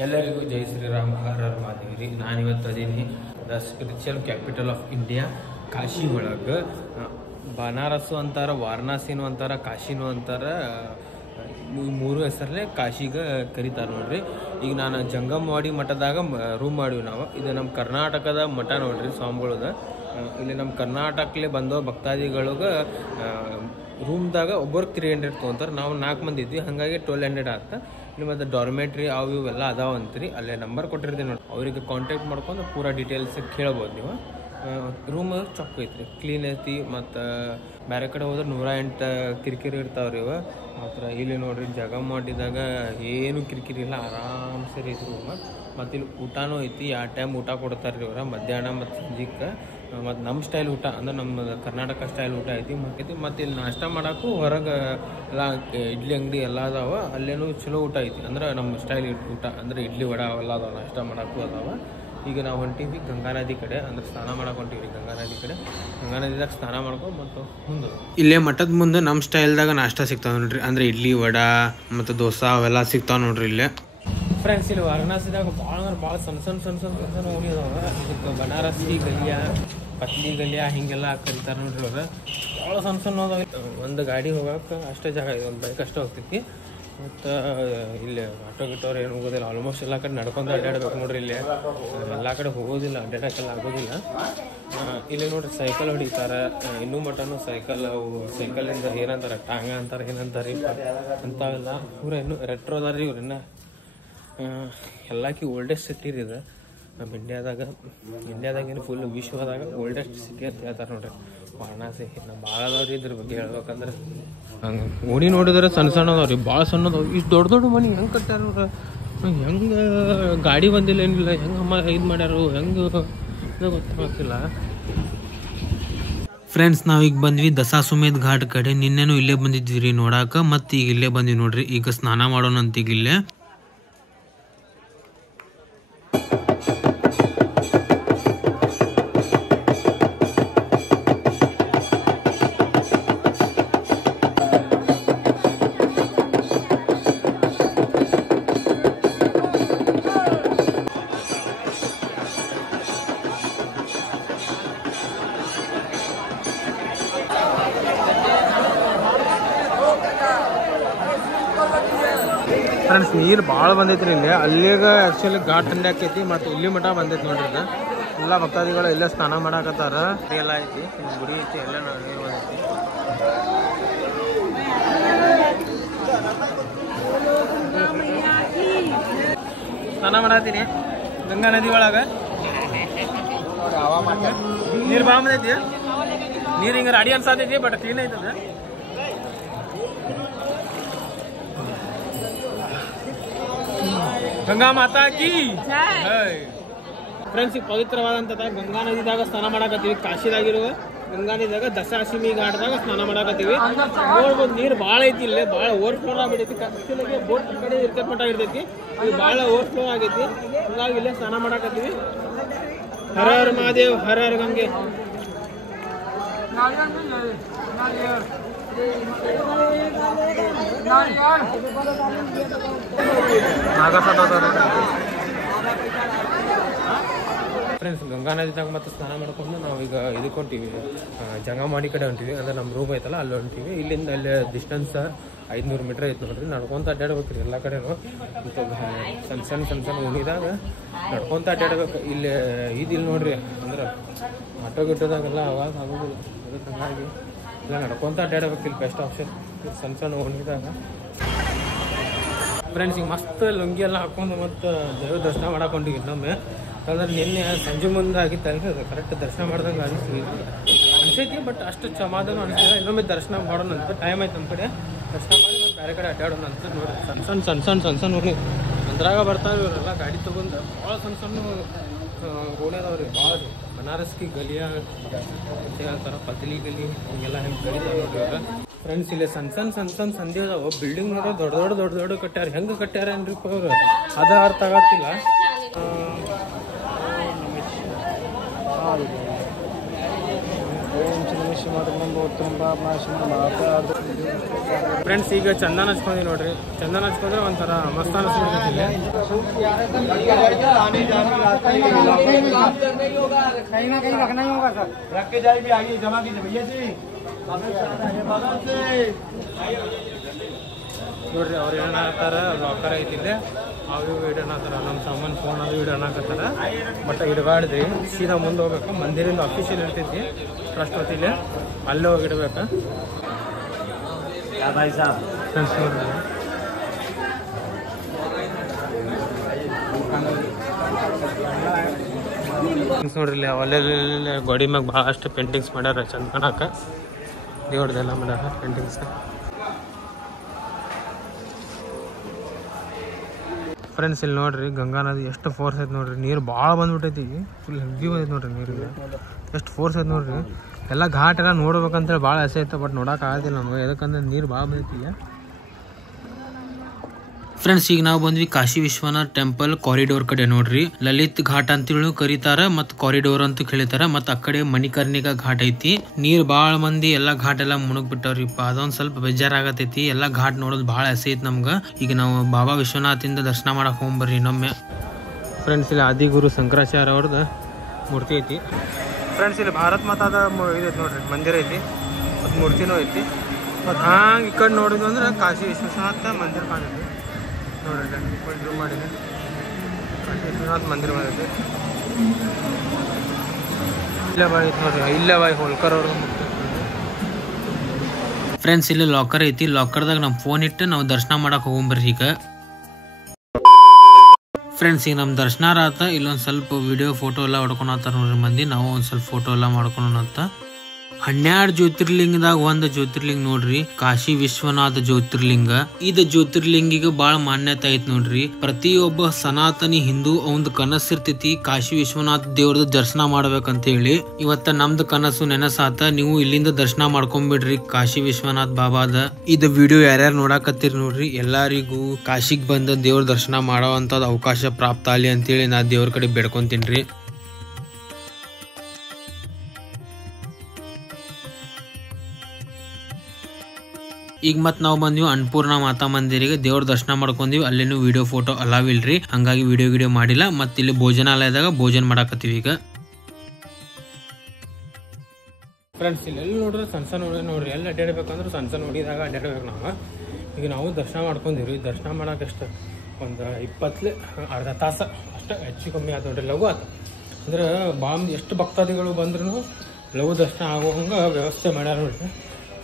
ಎಲ್ಲರಿಗೂ ಜೈ ಶ್ರೀರಾಮ್, ಹರ ಹರ ಮಹಾದೇವ್ ರೀ. ನಾನಿವತ್ತು ಅದೀನಿ the spiritual capital of India Kashi ಒಳಗೆ. ಬನಾರಸ್ಸು ಅಂತಾರೆ, ವಾರಣಾಸಿನೂ ಅಂತಾರೆ, ಕಾಶಿನೂ ಅಂತಾರೆ. 3 ಹೆಸರಲ್ಲೇ ಕಾಶಿಗೆ ಕರೀತಾರೆ ನೋಡ್ರಿ. ಈಗ ನಾನು ಜಂಗಮವಾಡಿ ಮಠದಾಗ ರೂಮ್ ಮಾಡಿವಿ ನಾವು. ಇದು ನಮ್ಮ ಕರ್ನಾಟಕದ ಮಠ ನೋಡ್ರಿ, ಸ್ವಾಮಿಗಳದ. ಇಲ್ಲಿ ನಮ್ಮ ಕರ್ನಾಟಕಲ್ಲೇ ಬಂದೋ ಭಕ್ತಾದಿಗಳಿಗೆ ರೂಮ್ದಾಗ ಒಬ್ಬರು 300 ತೊಗೊಂತಾರೆ. ನಾವು 4 ಮಂದಿ ಇದ್ವಿ, ಹಾಗಾಗಿ 1200 ಆತ. ಇಲ್ಲಿ ಮತ್ತು ಡಾರ್ಮೆಟ್ರಿ ಅವು ಇವೆಲ್ಲ ಅದಾವಂತ್ರಿ. ಅಲ್ಲೇ ನಂಬರ್ ಕೊಟ್ಟಿರ್ತೀವಿ ನೋಡಿ, ಅವರಿಗೆ ಕಾಂಟ್ಯಾಕ್ಟ್ ಮಾಡ್ಕೊಂಡು ಪೂರಾ ಡೀಟೇಲ್ಸ್ ಕೇಳ್ಬೋದು ನೀವು. ರೂಮ್ ಚೊಕ್ಕ ಐತ್ರಿ, ಕ್ಲೀನ್ ಐತಿ. ಮತ್ತು ಬೇರೆ ಕಡೆ ಹೋದ್ರೆ 108 ಕಿರಿಕಿರಿ ಇರ್ತಾವ್ರಿ ಇವ ಮಾತ್ರ. ಇಲ್ಲಿ ನೋಡ್ರಿ ಜಗಮವಾಡಿದಾಗ ಏನು ಕಿರಿಕಿರಿ ಇಲ್ಲ, ಆರಾಮ್ ಸರಿ ಐತಿ ರೂಮ್. ಮತ್ತು ಇಲ್ಲಿ ಊಟನೂ ಐತಿ, 2 ಟೈಮ್ ಊಟ ಕೊಡ್ತಾರೆ ಇವ್ರ, ಮಧ್ಯಾಹ್ನ ಮತ್ತು ಸಂಜೆಗೆ. ಮತ್ತು ನಮ್ಮ ಸ್ಟೈಲ್ ಊಟ ಅಂದ್ರೆ ನಮ್ಮ ಕರ್ನಾಟಕ ಸ್ಟೈಲ್ ಊಟ ಐತಿ. ಮತ್ತು ಇಲ್ಲಿ ನಾಷ್ಟ ಮಾಡೋಕ್ಕೂ ಹೊರಗೆ ಎಲ್ಲ ಇಡ್ಲಿ ಅಂಗಡಿ ಎಲ್ಲ ಅದಾವ, ಅಲ್ಲೇನು ಚಲೋ ಊಟ ಐತಿ. ಅಂದ್ರೆ ನಮ್ಮ ಸ್ಟೈಲ್ ಊಟ ಅಂದ್ರೆ ಇಡ್ಲಿ ವಡ ಅವೆಲ್ಲ ಅದಾವ, ನಾಷ್ಟ ಮಾಡೋಕ್ಕೂ ಅದಾವ. ಈಗ ನಾವು ಹೊಂಟೀವಿ ಗಂಗಾ ನದಿ ಕಡೆ, ಅಂದ್ರೆ ಸ್ನಾನ ಮಾಡಕ್ಕೆ ಹೊಂಟೀವಿ ಗಂಗಾ ನದಿ ಕಡೆ. ಗಂಗಾ ನದಿದಾಗ ಸ್ನಾನ ಮಾಡ್ಕೊಂಡು ಮತ್ತು ಮುಂದೆ ಇಲ್ಲೇ ಮಠದ ಮುಂದೆ ನಮ್ಮ ಸ್ಟೈಲ್ದಾಗ ನಾಷ್ಟ ಸಿಗ್ತಾವ ನೋಡ್ರಿ. ಅಂದ್ರೆ ಇಡ್ಲಿ ವಡ ಮತ್ತು ದೋಸಾ ಅವೆಲ್ಲ ಸಿಗ್ತಾವ ನೋಡ್ರಿ ಇಲ್ಲೇ. ಫ್ರೆಂಡ್ಸ್, ಇಲ್ಲಿ ವಾರಣಾಸಿದಾಗ ಭಾಳ ಅಂದ್ರೆ ಭಾಳ ಸಣ್ಣ ಓಣಿ ಅದಾವ. ಇದಕ್ಕೆ ಬನಾರಸಿ ಗಲಿಯ, ಪತ್ಲಿ ಗಲಿಯ ಹಿಂಗೆಲ್ಲ ಕರೀತಾರೆ ನೋಡ್ರಿ ಅವ್ರು. ಭಾಳ ಸಣ್ಣ ಅದಾವ. ಒಂದು ಗಾಡಿ ಹೋಗಕ್ಕೆ ಅಷ್ಟೇ ಜಾಗ ಇದೆ, ಒಂದು ಬೈಕ್ ಅಷ್ಟೇ ಹೋಗ್ತೈತಿ. ಮತ್ತು ಇಲ್ಲಿ ಆಟೋ ಗಿಟ್ಟೋರು ಏನು ಹೋಗೋದಿಲ್ಲ. ಆಲ್ಮೋಸ್ಟ್ ಎಲ್ಲ ಕಡೆ ನಡ್ಕೊಂಡು ಅಡ್ಡಾಡ್ಬೇಕು ನೋಡ್ರಿ. ಇಲ್ಲಿ ಎಲ್ಲ ಕಡೆ ಹೋಗೋದಿಲ್ಲ, ಅಡ್ಡಾಡಕ್ಕೆಲ್ಲ ಆಗೋದಿಲ್ಲ. ಇಲ್ಲಿ ನೋಡ್ರಿ ಸೈಕಲ್ ಹೊಡಿತಾರೆ. ಇನ್ನೂ ಮಟನು ಸೈಕಲ್, ಅವು ಸೈಕಲಿಂದ ಏನಂತಾರೆ, ಟಾಂಗ ಅಂತಾರೆ, ಏನಂತಾರೆ ಅಂತಾವೆಲ್ಲ ಇವ್ರು ಇನ್ನೂ ರೆಟ್ರೋ ಅದಾರ ರೀ. ಇವ್ರನ್ನ ಎಲ್ಲಾಕಿ ಓಲ್ಡೆಸ್ಟ್ ಸಿಟಿ ರೀ ಇದು ನಮ್ಮ ಇಂಡಿಯಾದಾಗ. ಏನು ಫುಲ್ ವಿಶ್ವದಾಗ ಓಲ್ಡೆಸ್ಟ್ ಸಿಟಿ ಅಂತ ಹೇಳ್ತಾರೆ ನೋಡ್ರಿ ವಾರಣಾಸಿ. ನಮ್ಮ ಭಾಳ ಅದಾವ್ರಿ ಇದ್ರ ಬಗ್ಗೆ ಹೇಳ್ಬೇಕಂದ್ರೆ. ಹಂಗೆ ಓಣಿ ನೋಡಿದ್ರೆ ಸಣ್ಣ ಅದಾವ್ರಿ, ಭಾಳ ಸಣ್ಣದವು. ಇಷ್ಟು ದೊಡ್ಡ ಮನೆ ಹೆಂಗೆ ಕಟ್ಟಾರ ನೋಡ್ರಿ. ಹೆಂಗೆ ಗಾಡಿ ಬಂದಿಲ್ಲ ಏನಿಲ್ಲ, ಹೆಂಗೆ ಇದು ಮಾಡ್ಯಾರು, ಹೆಂಗೆ ಗೊತ್ತಾಗ್ತಿಲ್ಲ. ಫ್ರೆಂಡ್ಸ್, ನಾವೀಗ ಬಂದ್ವಿ ದಸಾಸುಮೇಧ್ ಘಾಟ್ ಕಡೆ. ನಿನ್ನೆನೂ ಇಲ್ಲೇ ಬಂದಿದ್ವಿ ರೀ ನೋಡಾಕ. ಮತ್ತು ಈಗ ಇಲ್ಲೇ ಬಂದ್ವಿ ನೋಡ್ರಿ. ಈಗ ಸ್ನಾನ ಮಾಡೋಣ ಅಂತೀಗ ಇಲ್ಲೇ. ಫ್ರೆಂಡ್ಸ್ ನೀರು ಭಾಳ ಬಂದೈತ್ರಿ ಇಲ್ಲಿ. ಅಲ್ಲಿಗ ಆ್ಯಕ್ಚುಲಿ ಘಾಟ್ ಹಂಡಿ ಆಕೈತಿ ಮತ್ತು ಇಲ್ಲಿ ಮಠ ಬಂದೈತಿ ನೋಡ್ರಿ ಇದು. ಎಲ್ಲ ಭಕ್ತಾದಿಗಳು ಇಲ್ಲೇ ಸ್ನಾನ ಮಾಡಾಕತ್ತಾರ. ಎಲ್ಲ ಐತಿ, ಗುಡಿ ಐತಿ, ಎಲ್ಲ ನೀರು ಬಂದೈತಿ. ಸ್ನಾನ ಮಾಡತ್ತೀನಿ ಗಂಗಾ ನದಿ ಒಳಗೆ. ನೀರು ಭಾಳ ಬಂದೈತಿ. ನೀರು ಹಿಂಗೆ ಅಡಿ ಅನ್ಸಾತೈತಿ, ಬಟ್ ಕ್ಲೀನ್ ಐತದ. ಗಂಗಾ ಮಾತಾ ಕಿ ಫ್ರೆಂಡ್ಸ್, ಈಗ ಪವಿತ್ರವಾದಂಥ ಗಂಗಾ ನದಿದಾಗ ಸ್ನಾನ ಮಾಡಾಕತ್ತೀವಿ. ಕಾಶಿದಾಗಿರುವ ಗಂಗಾ ನದಿದಾಗ ದಶಾಶ್ವಮೇಧ ಘಾಟದಾಗ ಸ್ನಾನ ಮಾಡಾಕತ್ತೀವಿ. ನೋಡ್ಬೋದು ನೀರು ಭಾಳ ಐತಿ, ಇಲ್ಲೇ ಭಾಳ ಓವರ್ಫ್ಲೋ ಆಗೈತಿ. ಆಕ್ಚುಲಾಗಿ ಬೋಟ್ ಕಡೆ ಇರ್ತೈತಿ ಮಟ್ಟ ಇರ್ತೈತಿ, ಇದು ಭಾಳ ಓವರ್ಫ್ಲೋ ಆಗೈತಿ. ಹಂಗಾಗಿ ಇಲ್ಲೇ ಸ್ನಾನ ಮಾಡಾಕತ್ತೀವಿ. ಹರ ಹರ ಮಹಾದೇವ್, ಹರ ಹರ ಗಂಗೆ. ಫ್ರೆಂಡ್ಸ್, ಗಂಗಾ ನದಿದಾಗ ಮತ್ತೆ ಸ್ನಾನ ಮಾಡ್ಕೊಂಡು ನಾವೀಗ ಇದಕ್ಕೆ ಹೊಂಟೀವಿ, ಜಂಗಮಾಡಿ ಕಡೆ ಹೊಂಟೀವಿ. ಅಂದ್ರೆ ನಮ್ಮ ರೂಮ್ ಐತಲ್ಲ ಅಲ್ಲಿ ಹೊಂಟೀವಿ. ಇಲ್ಲಿಂದ ಅಲ್ಲಿ ಡಿಸ್ಟೆನ್ಸ್ 500 ಮೀಟರ್ ಐತೆ ನೋಡ್ರಿ. ನಡ್ಕೊಂತ ಅಡ್ಡಾಡ್ಬೇಕ್ರಿ ಎಲ್ಲ ಕಡೆನೂ. ಮತ್ತು ಸಣ್ಣ ಉಣಿದಾಗ ನಡ್ಕೊಂತ ಅಡ್ಡಾಡ್ಬೇಕು. ಇಲ್ಲಿ ಇದಿಲ್ಲ ನೋಡ್ರಿ, ಅಂದ್ರೆ ಆಟೋ ಗಿಟ್ಟೋದಾಗೆಲ್ಲ ಅವಾಗ ಆಗೋದಿಲ್ಲ. ಅದಕ್ಕೆ ಹಂಗಾಗಿ ಇಲ್ಲ ನಡ್ಕೊಂತ ಅಡ್ಡಾಡ್ಬೇಕು. ಇಲ್ಲಿ ಬೆಸ್ಟ್ ಆಪ್ಷನ್ ಸಣ್ಣ ಉಣಿದಾಗ. ಫ್ರೆಂಡ್ಸ್, ಈಗ ಮಸ್ತ್ ಲುಂಗಿ ಎಲ್ಲ ಹಾಕೊಂಡು ಮತ್ತು ದೇವ್ರ ದರ್ಶನ ಮಾಡಾಕೊಂಡಿವಿ ಇನ್ನೊಮ್ಮೆ. ಯಾಕಂದ್ರೆ ನಿನ್ನೆ ಸಂಜೆ ಮುಂದೆ ಆಗಿತ್ತಲ್ರಿ, ಅದು ಕರೆಕ್ಟ್ ದರ್ಶನ ಮಾಡ್ದಂಗೆ ಅನಿಸೈತಿ. ಬಟ್ ಅಷ್ಟು ಸಮಾಧಾನ ಅನಿಸಿಲ್ಲ. ಇನ್ನೊಮ್ಮೆ ದರ್ಶನ ಮಾಡೋಣ ಅಂತ ಟೈಮ್ ಆಯ್ತು. ನಮ್ಮ ಕಡೆ ದರ್ಶನ ಮಾಡಿ ಮತ್ತು ಬೇರೆ ಕಡೆ ಅಡ್ಡಾಡೋಣ ಅಂತ ನೋಡಿರಿ. ಸಣ್ಣ ನೋಡಿ ಅಂದ್ರಾಗ ಬರ್ತಾವೆ ಇವರೆಲ್ಲ ಗಾಡಿ ತೊಗೊಂಡು. ಭಾಳ ಸಣ್ಣ ಓಣ್ಯದವ್ರಿ. ಭಾಳ ಬನಾರಸ್ಕಿ ಗಲಿಯ ಹೇಳ್ತಾರ, ಪತಲಿ ಗಲಿ ಹಿಂಗೆಲ್ಲ ಹೆಂಗೆ ಕರೀತಾರೆ ನೋಡ್ರಿ ಇವ್ರು. ಫ್ರೆಂಡ್ಸ್, ಇಲ್ಲಿ ಸಣ್ಣ ಸಂಧಿ ಅದಾವ. ಬಿಲ್ಡಿಂಗ್ ನೋಡೋ ದೊಡ್ಡ ಕಟ್ಟ್ಯಾರ. ಹೆಂಗೆ ಕಟ್ಟ್ಯಾರ ಏನ್ರಿಪ್ಪ ಅವ್ರು, ಅದ ಅರ್ಥ ಆಗತ್ತಿಲ್ಲ. ಫ್ರೆಂಡ್ಸ್, ಈಗ ಚಂದನ ಹಚ್ಕೊಂಡಿ ನೋಡ್ರಿ. ಚಂದನ ಹಚ್ಕೊಂಡ್ರೆ ಒಂಥರ ಮಸ್ತ್ ಅನಿಸ್ಬಿಡ್ತೈತಿ. ನೋಡ್ರಿ ಅವ್ರು ಏನಾಗ್ತಾರ, ಲಾಕರ್ ಐತಿಲ್ಲ ಅವು ಇಡೋಣತ್ತಾರ. ನಮ್ಮ ಸಾಮಾನು ಫೋನ್ ಅದು ಇಡೋಣಕತ್ತಾರ. ಬಟ್ ಇಡಬಾರ್ದ್ರಿ, ಸೀದಾ ಮುಂದೆ ಹೋಗ್ಬೇಕು. ಮಂದಿರಿಂದ ಆಫೀಷಿಯಲ್ ಇರ್ತೈತಿ ಟ್ರಸ್ಟ್ ಹೊತ್ತಿಲ್ಲ, ಅಲ್ಲೇ ಹೋಗಿ ಇಡ್ಬೇಕು. ಫ್ರೆಂಡ್ಸ್ ನೋಡ್ರಿ ಇಲ್ಲಿ ಅಲ್ಲೆಲ್ಲ ಗೋಡಿ ಮ್ಯಾಗ ಭಾಳಷ್ಟು ಪೇಂಟಿಂಗ್ಸ್ ಮಾಡ್ಯಾರ ಚಂದ ಕಾಣಕ. ದೇವ್ರದೆಲ್ಲ ಮಾಡ್ಯಾರ ಪೇಂಟಿಂಗ್ಸ್. ಫ್ರೆಂಡ್ಸ್, ಇಲ್ಲಿ ನೋಡ್ರಿ ಗಂಗಾ ನದಿ ಎಷ್ಟು ಫೋರ್ಸ್ ಐತೆ ನೋಡ್ರಿ. ನೀರು ಭಾಳ ಬಂದ್ಬಿಟ್ಟೈತಿ, ಫುಲ್ ಹೆವಿ ಬಂದೈತೆ ನೋಡ್ರಿ ನೀರಿಗೆ. ಎಷ್ಟು ಫೋರ್ಸ್ ಐತೆ ನೋಡ್ರಿ. ಎಲ್ಲ ಘಾಟ್ ಎಲ್ಲ ನೋಡ್ಬೇಕಂತೇಳಿ ಭಾಳ ಆಸೆ ಐತೆ, ಬಟ್ ನೋಡೋಕೆ ಆಗೋದಿಲ್ಲ ನಮ್ಗೆ. ಯಾಕಂದ್ರೆ ನೀರು ಭಾಳ ಬಂದೈತಿ. ಫ್ರೆಂಡ್ಸ್, ಈಗ ನಾವು ಬಂದ್ವಿ ಕಾಶಿ ವಿಶ್ವನಾಥ್ ಟೆಂಪಲ್ ಕಾರಿಡೋರ್ ಕಡೆ ನೋಡ್ರಿ. ಲಲಿತ್ ಘಾಟ್ ಅಂತೇಳಿ ಕರೀತಾರ, ಮತ್ ಕಾರಿಡೋರ್ ಅಂತ ಕರೀತಾರ. ಮತ್ ಆ ಕಡೆ ಮಣಿಕರ್ಣಿಕಾ ಘಾಟ್ ಐತಿ. ನೀರ್ ಬಾಳ ಮಂದಿ ಎಲ್ಲಾ ಘಾಟ್ ಎಲ್ಲಾ ಮುಣಗ್ ಬಿಟ್ಟವ್ರಿಪ್ಪ. ಅದೊಂದ್ ಸ್ವಲ್ಪ ಬೇಜಾರಾಗತೈತಿ. ಎಲ್ಲಾ ಘಾಟ್ ನೋಡೋದು ಭಾಳ ಆಸೆ ಐತಿ ನಮ್ಗ. ಈಗ ನಾವು ಬಾಬಾ ವಿಶ್ವನಾಥಿಂದ ದರ್ಶನ ಮಾಡಕ್ ಹೋಗ್ಬರ್ರಿ ಇನ್ನೊಮ್ಮೆ. ಫ್ರೆಂಡ್ಸ್, ಇಲ್ಲಿ ಆದಿಗುರು ಶಂಕರಾಚಾರ್ಯ ಅವ್ರದ್ದು ಮೂರ್ತಿ ಐತಿ. ಫ್ರೆಂಡ್ಸ್, ಇಲ್ಲಿ ಭಾರತ್ ಮಾತಾದ ಇದೈತಿ ನೋಡ್ರಿ, ಮಂದಿರ ಐತಿ ಮತ್ತು ಮೂರ್ತಿನೂ ಐತಿ. ಮತ್ತು ಹಾಂಗೆ ಈ ಕಡೆ ನೋಡಿದ್ವಿ ಅಂದ್ರೆ ಕಾಶಿ ವಿಶ್ವನಾಥ ಮಂದಿರ ಕಾಣೈತಿ ನೋಡ್ರಿ. ಝೂಮ್ ಮಾಡಿದೆ, ಕಾಶಿ ವಿಶ್ವನಾಥ್ ಮಂದಿರ ಬಂದೈತಿ. ಇಲ್ಲೇ ಬಾಯ್ ಐತಿ ನೋಡ್ರಿ, ಇಲ್ಲೇ ಬಾಯ್ ಹೋಲ್ಕರ್ ಅವರು. ಫ್ರೆಂಡ್ಸ್, ಇಲ್ಲಿ ಲಾಕರ್ ಐತಿ. ಲಾಕರ್ದಾಗ ನಮ್ಮ ಫೋನ್ ಇಟ್ಟು ನಾವು ದರ್ಶನ ಮಾಡಕ್ ಹೋಗ್ಬರ್ರಿ ಈಗ. ಫ್ರೆಂಡ್ಸ್, ಈಗ ನಮ್ಮ ದರ್ಶನ ಆತ. ಇಲ್ಲೊಂದು ಸ್ವಲ್ಪ ವಿಡಿಯೋ ಫೋಟೋ ಎಲ್ಲ ಹೊಡ್ಕೊಳತ್ತಾರ ನೋಡ್ರಿ ಮಂದಿ. ನಾವು ಒಂದು ಸ್ವಲ್ಪ ಫೋಟೋ ಎಲ್ಲ ಮಾಡ್ಕೊಳೋಣಂತ. 12 ಜ್ಯೋತಿರ್ಲಿಂಗದಾಗ ಒಂದು ಜ್ಯೋತಿರ್ಲಿಂಗ ನೋಡ್ರಿ, ಕಾಶಿ ವಿಶ್ವನಾಥ ಜ್ಯೋತಿರ್ಲಿಂಗ. ಇದು ಜ್ಯೋತಿರ್ಲಿಂಗಿಗೆ ಬಾಳ ಮಾನ್ಯತೆ ಐತ್ ನೋಡ್ರಿ. ಪ್ರತಿಯೊಬ್ಬ ಸನಾತನಿ ಹಿಂದೂ ಅವಂದ್ ಕನಸು ಇರ್ತೈತಿ ಕಾಶಿ ವಿಶ್ವನಾಥ ದೇವ್ರದ ದರ್ಶನ ಮಾಡ್ಬೇಕಂತ ಹೇಳಿ. ಇವತ್ತ ನಮ್ದು ಕನಸು ನೆನಸಾತ. ನೀವು ಇಲ್ಲಿಂದ ದರ್ಶನ ಮಾಡ್ಕೊಂಡ್ಬಿಡ್ರಿ ಕಾಶಿ ವಿಶ್ವನಾಥ್ ಬಾಬಾದ. ಇದು ವಿಡಿಯೋ ಯಾರ್ಯಾರು ನೋಡಾಕತ್ತೀರಿ ನೋಡ್ರಿ, ಎಲ್ಲಾರಿಗೂ ಕಾಶಿಗ್ ಬಂದ ದೇವ್ರ ದರ್ಶನ ಮಾಡೋವಂಥದ್ದು ಅವಕಾಶ ಪ್ರಾಪ್ತ ಆಗಲಿ ಅಂತೇಳಿ ನಾ ದೇವ್ರ ಕಡೆ ಬೇಡ್ಕೊಂತೀನ್ರಿ. ಈಗ ಮತ್ ನಾವು ಬಂದ್ವಿ ಅನ್ನಪೂರ್ಣ ಮಾತಾ ಮಂದಿರಿಗೆ. ದೇವ್ರ ದರ್ಶನ ಮಾಡ್ಕೊಂಡ್ವಿ. ಅಲ್ಲೇನು ವಿಡಿಯೋ ಫೋಟೋ ಅಲಾವ್ ಇಲ್ರಿ, ಹಂಗಾಗಿ ವಿಡಿಯೋ ಮಾಡಿಲ್ಲ. ಮತ್ ಇಲ್ಲಿ ಭೋಜನಾಲಯದಾಗ ಭೋಜನ ಮಾಡಾಕತ್ತೀವಿ ಈಗ. ಫ್ರೆಂಡ್ಸ್, ಇಲ್ಲಿ ಎಲ್ಲಿ ನೋಡ್ರಿ ಸಣ್ಣ ನೋಡ್ರಿ, ಎಲ್ಲಿ ಅಡ್ಡಾಡ್ಬೇಕಂದ್ರೆ ಸಣ್ಣ ನೋಡಿದಾಗ ಅಡ್ಡಾಡ್ಬೇಕು ನಾವು. ಈಗ ನಾವು ದರ್ಶನ ಮಾಡ್ಕೊಂಡಿವ್ರಿ. ದರ್ಶನ ಮಾಡೋಕೆ ಎಷ್ಟು ಒಂದು 20 ಅರ್ಧ ತಾಸು ಅಷ್ಟು ಹೆಚ್ಚು ಕಮ್ಮಿ ಆಯ್ತು ನೋಡ್ರಿ. ಲಘು ಆಯ್ತು ಅಂದ್ರೆ ಎಷ್ಟು ಭಕ್ತಾದಿಗಳು ಬಂದ್ರೂ ಲಘು ದರ್ಶನ ಆಗುವಂಗೆ ವ್ಯವಸ್ಥೆ ಮಾಡ್ಯಾರ ನೋಡ್ರಿ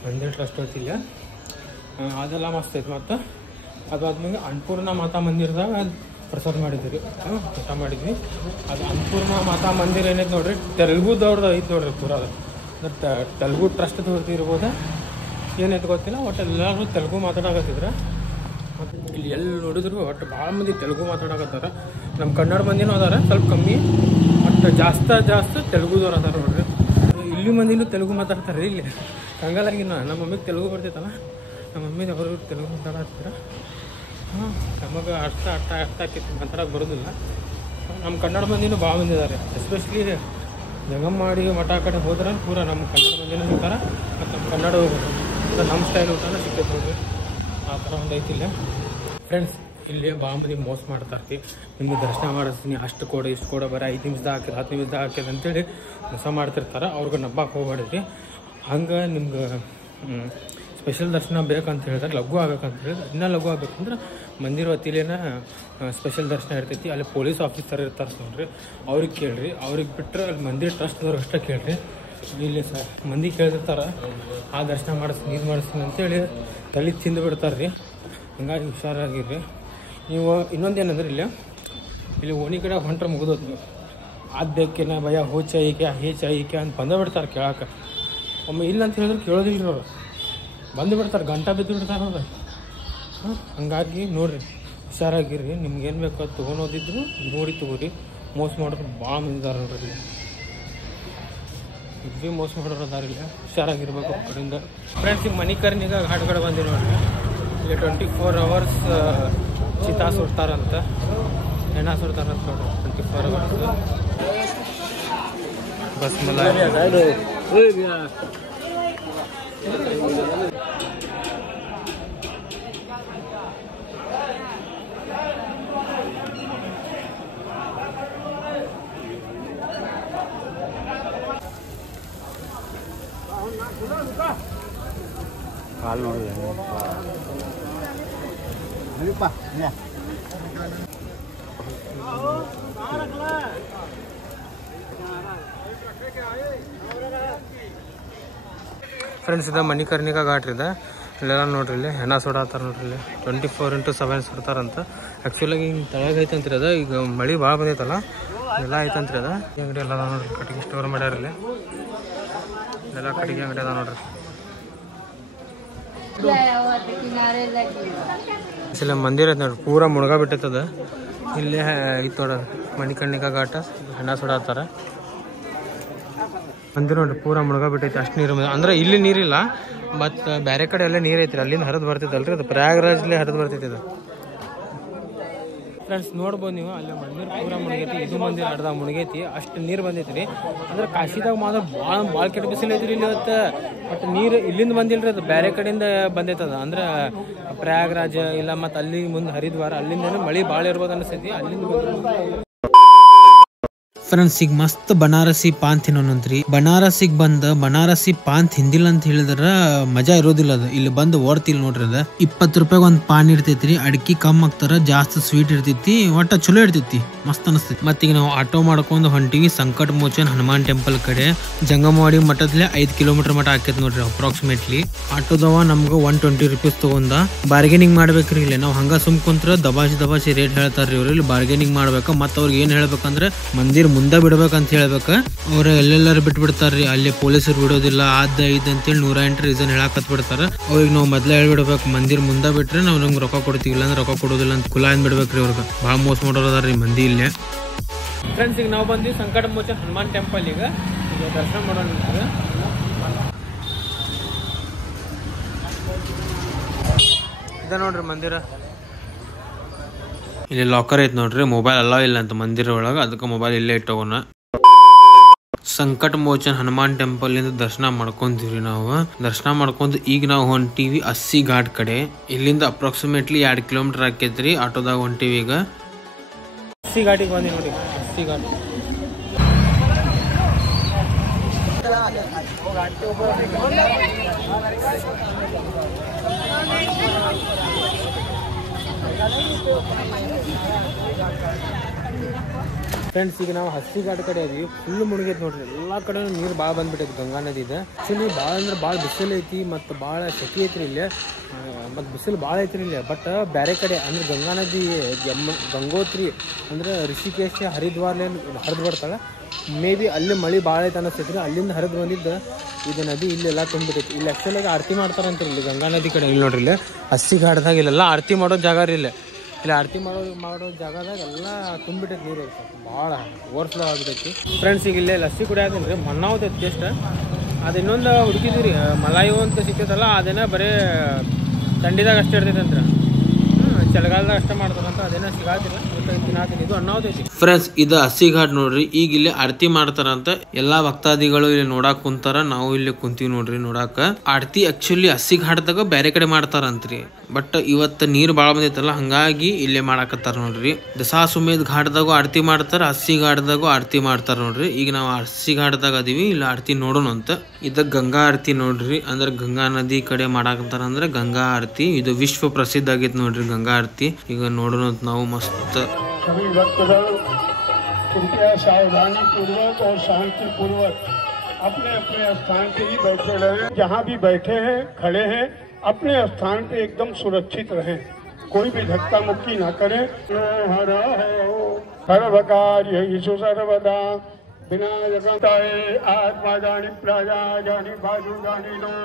ಮಂದಿರ ಟ್ರಸ್ಟ್ ಹೊತ್ತಿಲ್ಲ. ಅದೆಲ್ಲ ಮಸ್ತ್ ಐತೆ. ಮತ್ತು ಅದಾದ್ಮೇಲೆ ಅನ್ನಪೂರ್ಣ ಮಾತಾ ಮಂದಿರದಾಗ ಪ್ರಸಾದ ಮಾಡಿದ್ವಿ, ಊಟ ಮಾಡಿದ್ವಿ. ಅದು ಅನ್ನಪೂರ್ಣ ಮಾತಾ ಮಂದಿರ ಏನೈತೆ ನೋಡ್ರಿ, ತೆಲುಗುದವ್ರದ್ದು ಐತೆ ನೋಡ್ರಿ ಪೂರ. ಅದು ಅಂದ್ರೆ ತೆಲುಗು ಟ್ರಸ್ಟ್ದವ್ರದ್ದು ಇರ್ಬೋದು, ಏನೈತೆ ಗೊತ್ತಿಲ್ಲ. ಒಟ್ಟು ಎಲ್ಲರೂ ತೆಲುಗು ಮಾತಾಡಕತ್ತಿದ್ರು. ಮತ್ತು ಇಲ್ಲಿ ಎಲ್ಲಿ ನೋಡಿದ್ರು ಒಟ್ಟು ಭಾಳ ಮಂದಿ ತೆಲುಗು ಮಾತಾಡಕತ್ತಾರ. ನಮ್ಮ ಕನ್ನಡ ಮಂದಿನೂ ಅದಾರ, ಸ್ವಲ್ಪ ಕಮ್ಮಿ. ಒಟ್ಟು ಜಾಸ್ತಿ ತೆಲುಗುದವ್ರು ಅದಾರ ನೋಡ್ರಿ. ಇಲ್ಲಿ ಮಂದಿನೂ ತೆಲುಗು ಮಾತಾಡ್ತಾರೆ. ಇಲ್ಲಿ ಕಂಗಾಲಾಗಿ ನಮ್ಮ ಮಮ್ಮಿಗೆ ತೆಲುಗು ಬರ್ತೈತಲ್ಲ, ನಮ್ಮ ಮಮ್ಮಿಗೆ ಅವರು ತೆಲುಗು ಮಾತಾಡತ್ತಿರ. ನಮಗೆ ಅರ್ಥ ಆಕೈತಿ, ಮಾತಾಡೋಕೆ ಬರೋದಿಲ್ಲ. ನಮ್ಮ ಕನ್ನಡ ಮಂದಿನೂ ಭಾಳ ಮಂದಿ ಇದ್ದಾರೆ. ಎಸ್ಪೆಷಲಿ ಜಂಗಮಾಡಿ ಮಠ ಕಡೆ ಹೋದ್ರೆ ಪೂರ ನಮ್ಮ ಕನ್ನಡ ಮಂದಿನೂ ಸಿಗ್ತಾರೆ. ಮತ್ತು ನಮ್ಮ ಕನ್ನಡ ಹೋಗೋದು ನಮ್ಮ ಸ್ಟೈಲ್ ಊಟನ ಸಿಗ್ತೈತೆ ನೋಡ್ರಿ. ಆ ಥರ ಒಂದು ಐತಿಲ್ಲ ಫ್ರೆಂಡ್ಸ್. ಇಲ್ಲಿ ಭಾಳ ಮಂದಿ ಮೋಸ ಮಾಡ್ತಾರೆ. ನಿಮಗೆ ದರ್ಶನ ಮಾಡಿಸ್ತೀನಿ, ಅಷ್ಟು ಕೊಡು ಇಷ್ಟು ಕೊಡು, ಬರೀ 5 ನಿಮಿಷದಾಗ ಹಾಕಿದ 10 ನಿಮಿಷದಾಗ ಹಾಕಿದ ಅಂತೇಳಿ ಮೋಸ ಮಾಡ್ತಿರ್ತಾರೆ. ಅವ್ರಿಗೆ ನಂಬಕ್ಕೆ ಹೋಗ್ಬೇಡ್ರಿ. ಹಂಗೆ ನಿಮ್ಗೆ ಸ್ಪೆಷಲ್ ದರ್ಶನ ಬೇಕಂತ ಹೇಳಿದ್ರೆ ಲಘು ಆಗ್ಬೇಕಂತ ಹೇಳಿದ್ರೆ, ಇನ್ನೂ ಲಘು ಆಗ್ಬೇಕಂದ್ರೆ ಮಂದಿರ ವತಿಲೇನ ಸ್ಪೆಷಲ್ ದರ್ಶನ ಇರ್ತೈತಿ. ಅಲ್ಲಿ ಪೊಲೀಸ್ ಆಫೀಸರ್ ಇರ್ತಾರೆ ನೋಡ್ರಿ, ಅವ್ರಿಗೆ ಕೇಳಿರಿ. ಅವ್ರಿಗೆ ಬಿಟ್ಟರೆ ಅಲ್ಲಿ ಮಂದಿರ ಟ್ರಸ್ಟ್ದವ್ರು ಅಷ್ಟೇ ಕೇಳಿರಿ. ಇಲ್ಲಿ ಮಂದಿ ಕೇಳಿರ್ತಾರೆ ಆ ದರ್ಶನ ಮಾಡಿಸ್ತೀನಿ ಇದು ಮಾಡಿಸ್ತೀನಿ ಅಂತೇಳಿ ತಲೆ ತಿಂದು ಬಿಡ್ತಾರೆ ರೀ. ಹಂಗಾಗಿ ಹುಷಾರಾಗಿರ್ರಿ ನೀವು. ಇನ್ನೊಂದೇನಂದ್ರೆ ಇಲ್ಲಿ ಓಣಿ ಕಡೆ ಹೊಂಟ್ರೆ ಮುಗಿದೋದು ನೀವು. ಅದು ಬೇಕೇನ ಭಯ ಹೋ ಚಾಯಿಕೆ ಹೇ ಚಾಯಿಕೆ ಅಂತ ಬಂದೇ ಬಿಡ್ತಾರೆ ಕೇಳಕ್ಕೆ. ಒಮ್ಮೆ ಇಲ್ಲ ಅಂತ ಹೇಳಿದ್ರೆ ಕೇಳೋದಿಲ್ಲ ಅವರು, ಬಂದು ಬಿಡ್ತಾರೆ, ಗಂಟೆ ಬಿದ್ದು ಬಿಡ್ತಾರೆ ಅವ್ರು. ಹಂಗಾಗಿ ನೋಡಿರಿ, ಹುಷಾರಾಗಿರ್ರಿ. ನಿಮ್ಗೆ ಏನು ಬೇಕು ಅದು ತೊಗೊಳೋದಿದ್ರು ನೋಡಿ ತೊಗೋರಿ. ಮೋಸ ಮಾಡೋರು ಭಾಳ ಮಂದಿದ್ದಾರೆ ನೋಡ್ರಿ. ಇಲ್ಲಿ ಮೋಸ ಮಾಡೋರು ಅದಾರಿಲ್ಲ, ಹುಷಾರಾಗಿರ್ಬೇಕು ಆ ಕಡೆಯಿಂದ. ಫ್ರೆಂಡ್ಸ್, ಈಗ ಮಣಿಕರ್ಣಿಗ ಘಾಟ್ಗಡೆ ಬಂದಿವಿ ನೋಡ್ರಿ. ಇಲ್ಲಿ 24 hours ಚಿತಾ ಸುಡ್ತಾರಂತ, ಹೆಣ ಸುಡ್ತಾರಂತ ನೋಡ್ರಿ. 24 hours ಬಸ್ ಮಲ ಕಾಲು ನೋಡಿ ಫ್ರೆಂಡ್ಸ್. ಇದು ಮಣಿಕರ್ಣಿಕಾ ಘಾಟ್ ಇದೆ. ಇಲ್ಲೆಲ್ಲ ನೋಡ್ರಿ, ಇಲ್ಲಿ ಹೆಣ ಸುಡಾತಾರ ನೋಡ್ರಿ. ಇಲ್ಲಿ 24x7 ಸುಡ್ತಾರಂತ. ಆ್ಯಕ್ಚುಲಾಗಿ ಹಿಂಗೆ ತಳಗ ಐತಂತ್ರಿ ಅದ. ಈಗ ಮಳೆ ಭಾಳ ಬಂದೈತಲ್ಲ, ಎಲ್ಲ ಐತಂತ್ರಿ ಅದ. ಅಂಗಡಿ ಎಲ್ಲ ಅದ ನೋಡ್ರಿ, ಕಟ್ಟಿಗೆ ಸ್ಟೋರ್ ಮಾಡ್ಯಾರ. ಇಲ್ಲಿ ಎಲ್ಲ ಕಟ್ಟಿಗೆ ಅಂಗಡಿ ಅದ ನೋಡ್ರಿ. ಇಲ್ಲ ಮಂದಿರ ಐತೆ ನೋಡ್ರಿ, ಪೂರ ಮುಳುಗ ಬಿಟ್ಟೈತದ. ಇಲ್ಲೇ ಐತೆ ನೋಡ್ರಿ ಮಣಿಕರ್ಣಿಕಾ ಘಾಟ. ಹೆಣ ಸುಡಾತಾರ ಮಂದಿರ ನೋಡ್ರಿ, ಪೂರ ಮುಳುಗ ಬಿಟ್ಟೈತಿ. ಅಷ್ಟು ನೀರು ಅಂದ್ರೆ ಇಲ್ಲಿ ನೀರಿಲ್ಲ, ಮತ್ತು ಬೇರೆ ಕಡೆ ಎಲ್ಲ ನೀರು ಐತ್ರಿ. ಅಲ್ಲಿಂದ ಹರಿದು ಬರ್ತೈತಲ್ರಿ, ಅದು ಪ್ರಯಾಗ್ರಾಜ್ಲೇ ಹರಿದು ಬರ್ತೈತಿ ಇದು. ಫ್ರೆಂಡ್ಸ್ ನೋಡ್ಬೋದು ನೀವು, ಅಲ್ಲಿ ಮಂದಿರ ಪೂರ ಮುಳುಗೈತಿ. ಇದು ಮಂದಿರ ಅರ್ಧ ಮುಳುಗೈತಿ, ಅಷ್ಟು ನೀರು ಬಂದೈತಿ ರೀ. ಅಂದ್ರೆ ಕಾಶಿದಾಗ ಮಾತ್ರ ಭಾಳ ಕೆಟ್ಟ ಬಿಸಿಲು ಐತ್ರಿ ಇಲ್ಲಿ ಇವತ್ತು. ಬಟ್ ನೀರು ಇಲ್ಲಿಂದ ಬಂದಿಲ್ರಿ, ಅದು ಬೇರೆ ಕಡೆಯಿಂದ ಬಂದೈತದ. ಅಂದ್ರೆ ಪ್ರಯಾಗ್ರಾಜ್ ಇಲ್ಲ ಮತ್ತು ಅಲ್ಲಿ ಮುಂದೆ ಹರಿದ್ವಾರ, ಅಲ್ಲಿಂದ ಮಳೆ ಭಾಳ ಇರ್ಬೋದು ಅನಿಸ್ತೈತಿ. ಅಲ್ಲಿಂದ ಫ್ರೆಂಡ್ಸ್, ಈಗ ಮಸ್ತ್ ಬನಾರಸಿ ಪಾನ್ ತಿನ್ನೋಣಂತ್ರಿ. ಬನಾರಸಿಗೆ ಬಂದ ಬನಾರಸಿ ಪಾನ್ ತಿಂದಿಲ್ಲ ಅಂತ ಹೇಳಿದ್ರ ಮಜಾ ಇರೋದಿಲ್ಲ. ಅದು ಇಲ್ಲಿ ಬಂದು ಓಡ್ತಿಲ್ ನೋಡ್ರಿ. ಅದ 20 ರೂಪಾಯಿಗೆ ಒಂದು ಪಾನ್ ಇರ್ತೈತ್ರಿ. ಅಡ್ಕಿ ಕಮ್ ಹಾಕ್ತಾರ, ಜಾಸ್ತಿ ಸ್ವೀಟ್ ಇರ್ತೈತಿ, ಒಟ್ಟ ಚಲೋ ಇರ್ತೈತಿ, ಮಸ್ತ್ ಅನಿಸ್ತೈತಿ. ಮತ್ತೀಗ ನಾವು ಆಟೋ ಮಾಡ್ಕೊಂಡು ಹೊಂಟಿವಿ ಸಂಕಟ ಮೋಚನ್ ಹನುಮಾನ್ ಟೆಂಪಲ್ ಕಡೆ. ಜಂಗಮವಾಡಿ ಮಠದ್ಲೆ 5 ಕಿಲೋಮೀಟರ್ ಮಠ ಆಕೈತಿ ನೋಡ್ರಿ ಅಪ್ರಾಕ್ಸಿಮೇಟ್ಲಿ. ಆಟೋದವ ನಮ್ಗೆ 120 ರೂಪೀಸ್ ತಗೊಂಡ. ಬಾರ್ಗೇನಿಂಗ್ ಮಾಡ್ಬೇಕ್ರಿ. ಇಲ್ಲಿ ನಾವು ಹಂಗ ಸುಮ್ ಕುಂತ್ರ ದಬಾಸಿ ರೇಟ್ ಹೇಳ್ತಾರ್ರಿ ಇವ್ರು. ಇಲ್ಲಿ ಬಾರ್ಗೇನಿಂಗ್ ಮಾಡ್ಬೇಕ. ಮತ್ತು ಅವ್ರಿಗೆ ಏನ್ ಹೇಳ್ಬೇಕಂದ್ರೆ ಮಂದಿರ ಮುಂದೆ ಬಿಡ್ಬೇಕಂತ ಹೇಳ್ಬೇಕ. ಅವ್ರ ಎಲ್ಲೆಲ್ಲಾರು ಬಿಟ್ಬಿಡ್ತಾರ್ರಿ. ಅಲ್ಲಿ ಪೊಲೀಸರು ಬಿಡೋದಿಲ್ಲ, ಇದ್ ಅಂತೇಳಿ 108 ರೀಸನ್ ಹೇಳಾಕತ್ ಬಿಡ್ತಾರ. ಅವ್ರಿಗೆ ನಾವು ಮೊದ್ಲೇ ಹೇಳ್ಬಿಡ್ಬೇಕು, ಮಂದಿರ ಮುಂದೆ ಬಿಟ್ರೆ ನಾವು ನಮ್ಗೆ ರೊಕ್ಕ ಕೊಡ್ತೀವಿ, ಇಲ್ಲಾಂದ್ರೆ ರೊಕ್ಕ ಕೊಡೋದಿಲ್ಲ ಅಂತ ಕುಲ ಅಂದ್ಬಿಡ್ಬೇಕ್ರಿ. ಅವ್ರಿಗೆ ಭಾಳ ಮೋಸ ಮಾಡೋರು ಅದಾರ್ರಿ ಮಂದಿ ಇಲ್ಲೇ. ಫ್ರೆಂಡ್ಸ್, ಈಗ ನಾವು ಬಂದ್ವಿ ಸಂಕಟ ಮೋಚನ್ ಹನುಮಾನ್ ಟೆಂಪಲ್. ಈಗ ದರ್ಶನ ಮಾಡೋಣ. ಇದೆ ನೋಡ್ರಿ ಮಂದಿರ. ಇಲ್ಲಿ ಲಾಕರ್ ಐತ್ ನೋಡ್ರಿ. ಮೊಬೈಲ್ ಅಲ್ಲ ಇಲ್ಲ ಅಂತ ಮಂದಿರ ಒಳಗ, ಅದಕ್ಕೆ ಮೊಬೈಲ್ ಇಲ್ಲೇ ಇಟ್ಟೋಗೋಣ. ಸಂಕಟ ಮೋಚನ್ ಹನುಮಾನ್ ಟೆಂಪಲ್ ಇಂದ ದರ್ಶನ ಮಾಡ್ಕೊಂತೀವ್ರಿ ನಾವು. ದರ್ಶನ ಮಾಡ್ಕೊಂಡು ಈಗ ನಾವು ಹೊಂಟಿವಿ ಅಸ್ಸಿ ಘಾಟ್ ಕಡೆ. ಇಲ್ಲಿಂದ ಅಪ್ರಾಕ್ಸಿಮೇಟ್ಲಿ 2 ಕಿಲೋಮೀಟರ್ ಆಕೈತ್ರಿ. ಆಟೋದಾಗ ಹೊಂಟಿವಿ. ಈಗ ಅಸ್ಸಿ ಘಾಟಿಗೆ ಬಂದಿ ನೋಡಿ. ಅಸ್ಸಿ ಘಾಟ್ ಫ್ರೆಂಡ್ಸ್, ಈಗ ನಾವು ಹಸಿ ಘಾಟ್ ಕಡೆ ಅದೀವಿ. ಫುಲ್ ಮುಳುಗೈತಿ ನೋಡ್ರಿ, ಎಲ್ಲ ಕಡೆ ನೀರು ಭಾಳ ಬಂದ್ಬಿಟ್ಟೈತಿ. ಗಂಗಾ ನದಿ ಇದೆ. ಆ್ಯಕ್ಚುಲಿ ಭಾಳ ಅಂದ್ರೆ ಭಾಳ ಬಿಸಿಲು ಐತಿ ಮತ್ತು ಭಾಳ ಶೆಕೆ ಐತ್ರಿ ಇಲ್ಲಿ. ಮತ್ತು ಬಿಸಿಲು ಭಾಳ ಐತ್ರಿ ಇಲ್ಲಿ. ಬಟ್ ಬೇರೆ ಕಡೆ ಅಂದ್ರೆ ಗಂಗಾ ನದಿ ಗಂಗೋತ್ರಿ ಅಂದ್ರೆ ಋಷಿಕೇಶ ಹರಿದ್ವಾರ್ಲೇನು ಹರಿದು ಬರ್ತಾಳೆ. ಮೇ ಬಿ ಅಲ್ಲಿ ಮಳೆ ಭಾಳ ಐತೆ ಅನ್ನಿಸ್ತೈತ್ರಿ. ಅಲ್ಲಿಂದ ಹರಿದು ಬಂದಿದ್ದು ಇದು ನದಿ ಇಲ್ಲೆಲ್ಲ ತುಂಬಿಟ್ಟೈತಿ. ಇಲ್ಲಿ ಆ್ಯಕ್ಚುಲಾಗಿ ಆರತಿ ಮಾಡ್ತಾರಂತ್ರಿ ಇಲ್ಲಿ ಗಂಗಾ ನದಿ ಕಡೆ. ಇಲ್ಲಿ ನೋಡ್ರಿ, ಇಲ್ಲಿ ಹಸಿ ಘಾಟ್ದಾಗ ಇಲ್ಲೆಲ್ಲ ಆರತಿ ಮಾಡೋ ಜಾಗ ರೀ. ಇಲ್ಲಿ ಆರತಿ ಮಾಡೋ ಜಾಗದಾಗ ಎಲ್ಲ ತುಂಬಿಟ್ಟೈತಿ ನೀರು. ಭಾಳ ಓವರ್ಫ್ಲೋ ಆಗ್ಬಿಟ್ಟೈತಿ. ಫ್ರೆಂಡ್ಸ್, ಈಗ ಇಲ್ಲೇ ಲಸ್ಸಿ ಕುಡಿಯಾತೀನಿ ರೀ. ಮಣ್ಣಾವತೈತಿ ಟೇಸ್ಟ್. ಅದು ಇನ್ನೊಂದು ಹುಡುಕಿದ್ವಿ ರೀ, ಮಲಾಯು ಅಂತ ಸಿಕ್ತೈತಲ್ಲ, ಅದೇನ ಬರೀ ಥಂಡಿದಾಗ ಅಷ್ಟೇ ಇರ್ತೈತೆ ಅಂತ. ಚಳಿಗಾಲದಾಗ ಅಷ್ಟೇ ಮಾಡ್ತಾರಂತ. ಅದೇನ ಸಿಗಾತಿಲ್ಲ, ತಿನ್ನಾತೀನಿ. ಇದು ಅಣ್ಣಾವತೈತಿ. ಫ್ರೆಂಡ್ಸ್, ಇದು ಹಸಿ ಘಾಟ್ ನೋಡ್ರಿ. ಈಗ ಇಲ್ಲಿ ಆರತಿ ಮಾಡ್ತಾರಂತ. ಎಲ್ಲಾ ಭಕ್ತಾದಿಗಳು ಇಲ್ಲಿ ನೋಡಾಕ್ ಕುಂತಾರ. ನಾವು ಇಲ್ಲಿ ಕುಂತೀವಿ ನೋಡ್ರಿ ನೋಡಾಕ. ಆರತಿ ಆಕ್ಚುಲಿ ಹಸಿ ಘಾಟ್ದಾಗ ಬೇರೆ ಕಡೆ ಮಾಡ್ತಾರಂತ್ರಿ. ಬಟ್ ಇವತ್ತು ನೀರು ಭಾಳ ಬಂದೈತಲ್ಲ, ಹಂಗಾಗಿ ಇಲ್ಲೇ ಮಾಡಾಕತ್ತಾರ ನೋಡ್ರಿ. ದಸಾಸುಮೇಧ್ ಘಾಟ್ದಾಗೂ ಆರತಿ ಮಾಡ್ತಾರ, ಹಸಿ ಘಾಟ್ದಾಗೂ ಆರತಿ ಮಾಡ್ತಾರ ನೋಡ್ರಿ. ಈಗ ನಾವು ಹಸಿ ಘಾಟ್ದಾಗ ಅದೀವಿ. ಇಲ್ಲಿ ಆರತಿ ನೋಡೋಣ ಅಂತ. ಇದ ಗಂಗಾ ಆರತಿ ನೋಡ್ರಿ. ಅಂದ್ರೆ ಗಂಗಾ ನದಿ ಕಡೆ ಮಾಡಾಕತ್ತಾರ ಅಂದ್ರೆ ಗಂಗಾ ಆರತಿ. ಇದು ವಿಶ್ವ ಪ್ರಸಿದ್ಧ ಆಗೈತಿ ನೋಡ್ರಿ ಗಂಗಾ ಆರತಿ. ಈಗ ನೋಡೋಣ ಅಂತ ನಾವು. ಮಸ್ತ್. सभी भक्तगण कृपया सावधानी पूर्वक और शांति पूर्वक अपने अपने स्थान पे ही बैठे रहे। जहाँ भी बैठे हैं, खड़े हैं, अपने स्थान पे एकदम सुरक्षित रहें। कोई भी धक्का मुक्की ना करें। हर सर्वकार्य यीशु सर्वदा बिना जगताए आत्मा जानी प्रजा जानी बाजू जानी लो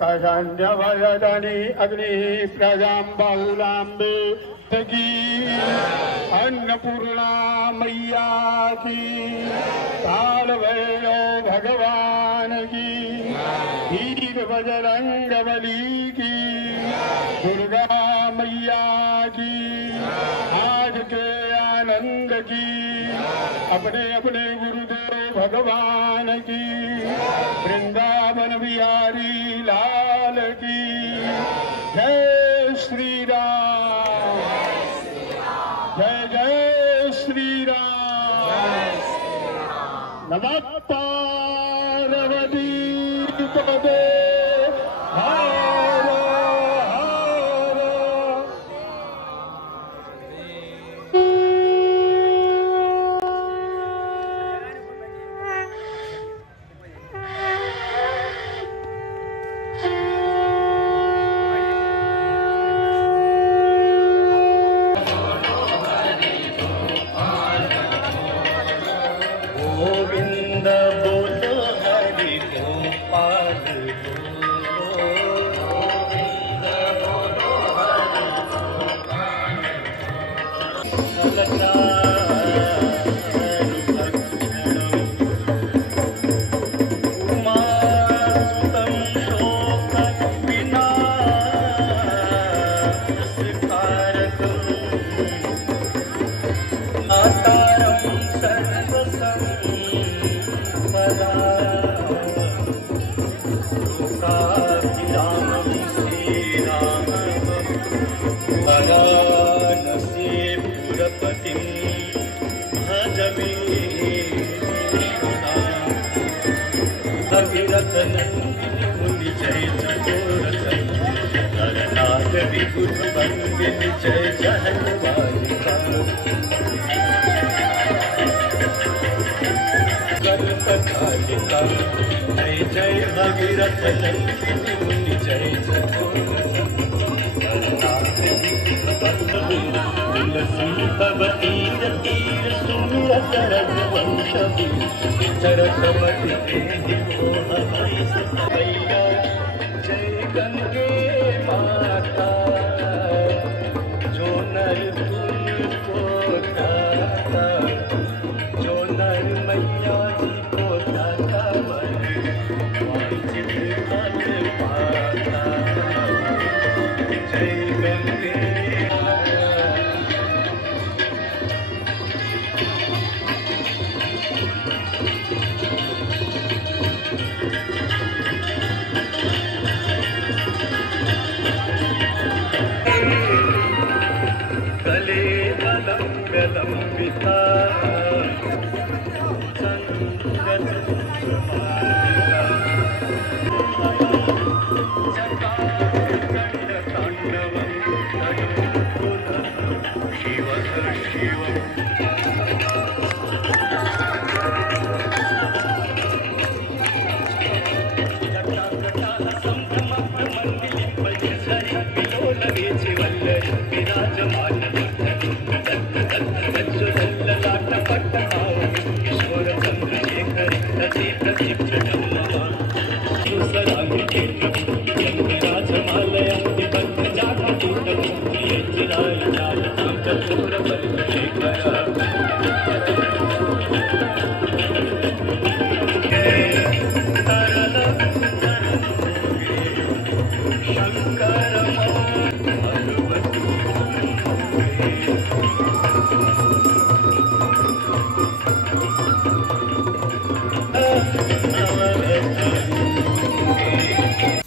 काजान्य वाया जानी अग्नि प्रजाम बाहुलाम्बे की अन्नपूर्णा मैया की काल भैरव भगवान की वीर बजरंग बली की दुर्गा मैया की आज के आनंद की अपने अपने गुरुदेव भगवान की वृंदावन बिहारी लाल की जय श्री राम। जय जय श्री राम। नमः पार्वती पते हर हर। गोविंद बोलो हरि गोपाल गोविंद बोलो हरि उमातम शोक विनाशकारकं आतारं सर्वसंपदा लोकाभिरामं श्रीरामं वाराणसीपुरपतिं भजवीशुनां भगीरथनन्दिनि मुनिजय चकोरसं नरनाथ विबुधवन्दिनि जय जहन्वारिका कल्पकालिका जय जय भगीरथ नंदिनी मुनि जय तुलसी भव तीर तीर सुमिर सरग वंश चरकमति मैया जय गंगे माता जो नर तुमको दाता जो नर मैया जी को दाता वांछित फल पाता जय गंगे। कले लंबिता संगत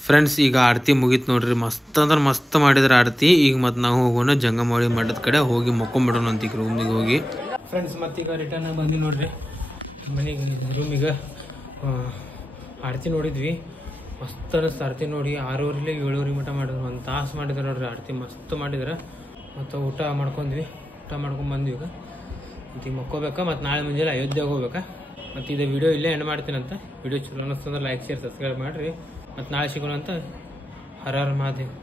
ಫ್ರೆಂಡ್ಸ್, ಈಗ ಆರತಿ ಮುಗೀತು ನೋಡ್ರಿ. ಮಸ್ತ್ ಅಂದ್ರೆ ಮಸ್ತ್ ಮಾಡಿದ್ರೆ ಆರತಿ. ಈಗ ಮತ್ತೆ ನಾವು ಹೋಗೋಣ ಜಂಗಮವಳಿ ಮಠದ ಕಡೆ ಹೋಗಿ ಮಕ್ಕೊಂಬಿಡೋಣ ಅಂತ ಈಗ ರೂಮಿಗೆ ಹೋಗಿ. ಫ್ರೆಂಡ್ಸ್, ಮತ್ತೀಗ ರಿಟರ್ನ್ ಬಂದು ನೋಡ್ರಿ ಮನೆಗೆ ರೂಮಿಗೆ. ಆರತಿ ನೋಡಿದ್ವಿ, ಮಸ್ತ್ ಅನಿಸ್ತು ಆರತಿ ನೋಡಿ. 6:30 7:00 ಮಟ್ಟ ಮಾಡಿದ್ರು, 1 ತಾಸು ಮಾಡಿದ್ರು ನೋಡ್ರಿ ಆರತಿ. ಮಸ್ತ್ ಮಾಡಿದ್ರೆ ಮತ್ತು ಊಟ ಮಾಡ್ಕೊಂಡ್ವಿ. ಊಟ ಮಾಡ್ಕೊಂಡು ಬಂದ್ವಿ. ಈಗ ಮತ್ತು ಈಗ ಮಕ್ಕೋಬೇಕಾ, ಮತ್ತು ನಾಳೆ ಮುಂಜಾನೆ ಅಯೋಧ್ಯೆಗೆ ಹೋಗ್ಬೇಕಾ. ಮತ್ತು ಇದು ವಿಡಿಯೋ ಇಲ್ಲೇ ಎಂಡ್ ಮಾಡ್ತೀನಂತ. ವಿಡಿಯೋ ಚಲೋ ಅನ್ನಿಸ್ತಂದ್ರೆ ಲೈಕ್ ಶೇರ್ ಸಬ್ಸ್ಕ್ರೈಬ್ ಮಾಡಿರಿ. ಮತ್ತು ನಾಳೆ ಸಿಗೋಣ ಅಂತ. ಹರ ಹರ ಮಹಾದೇವ್.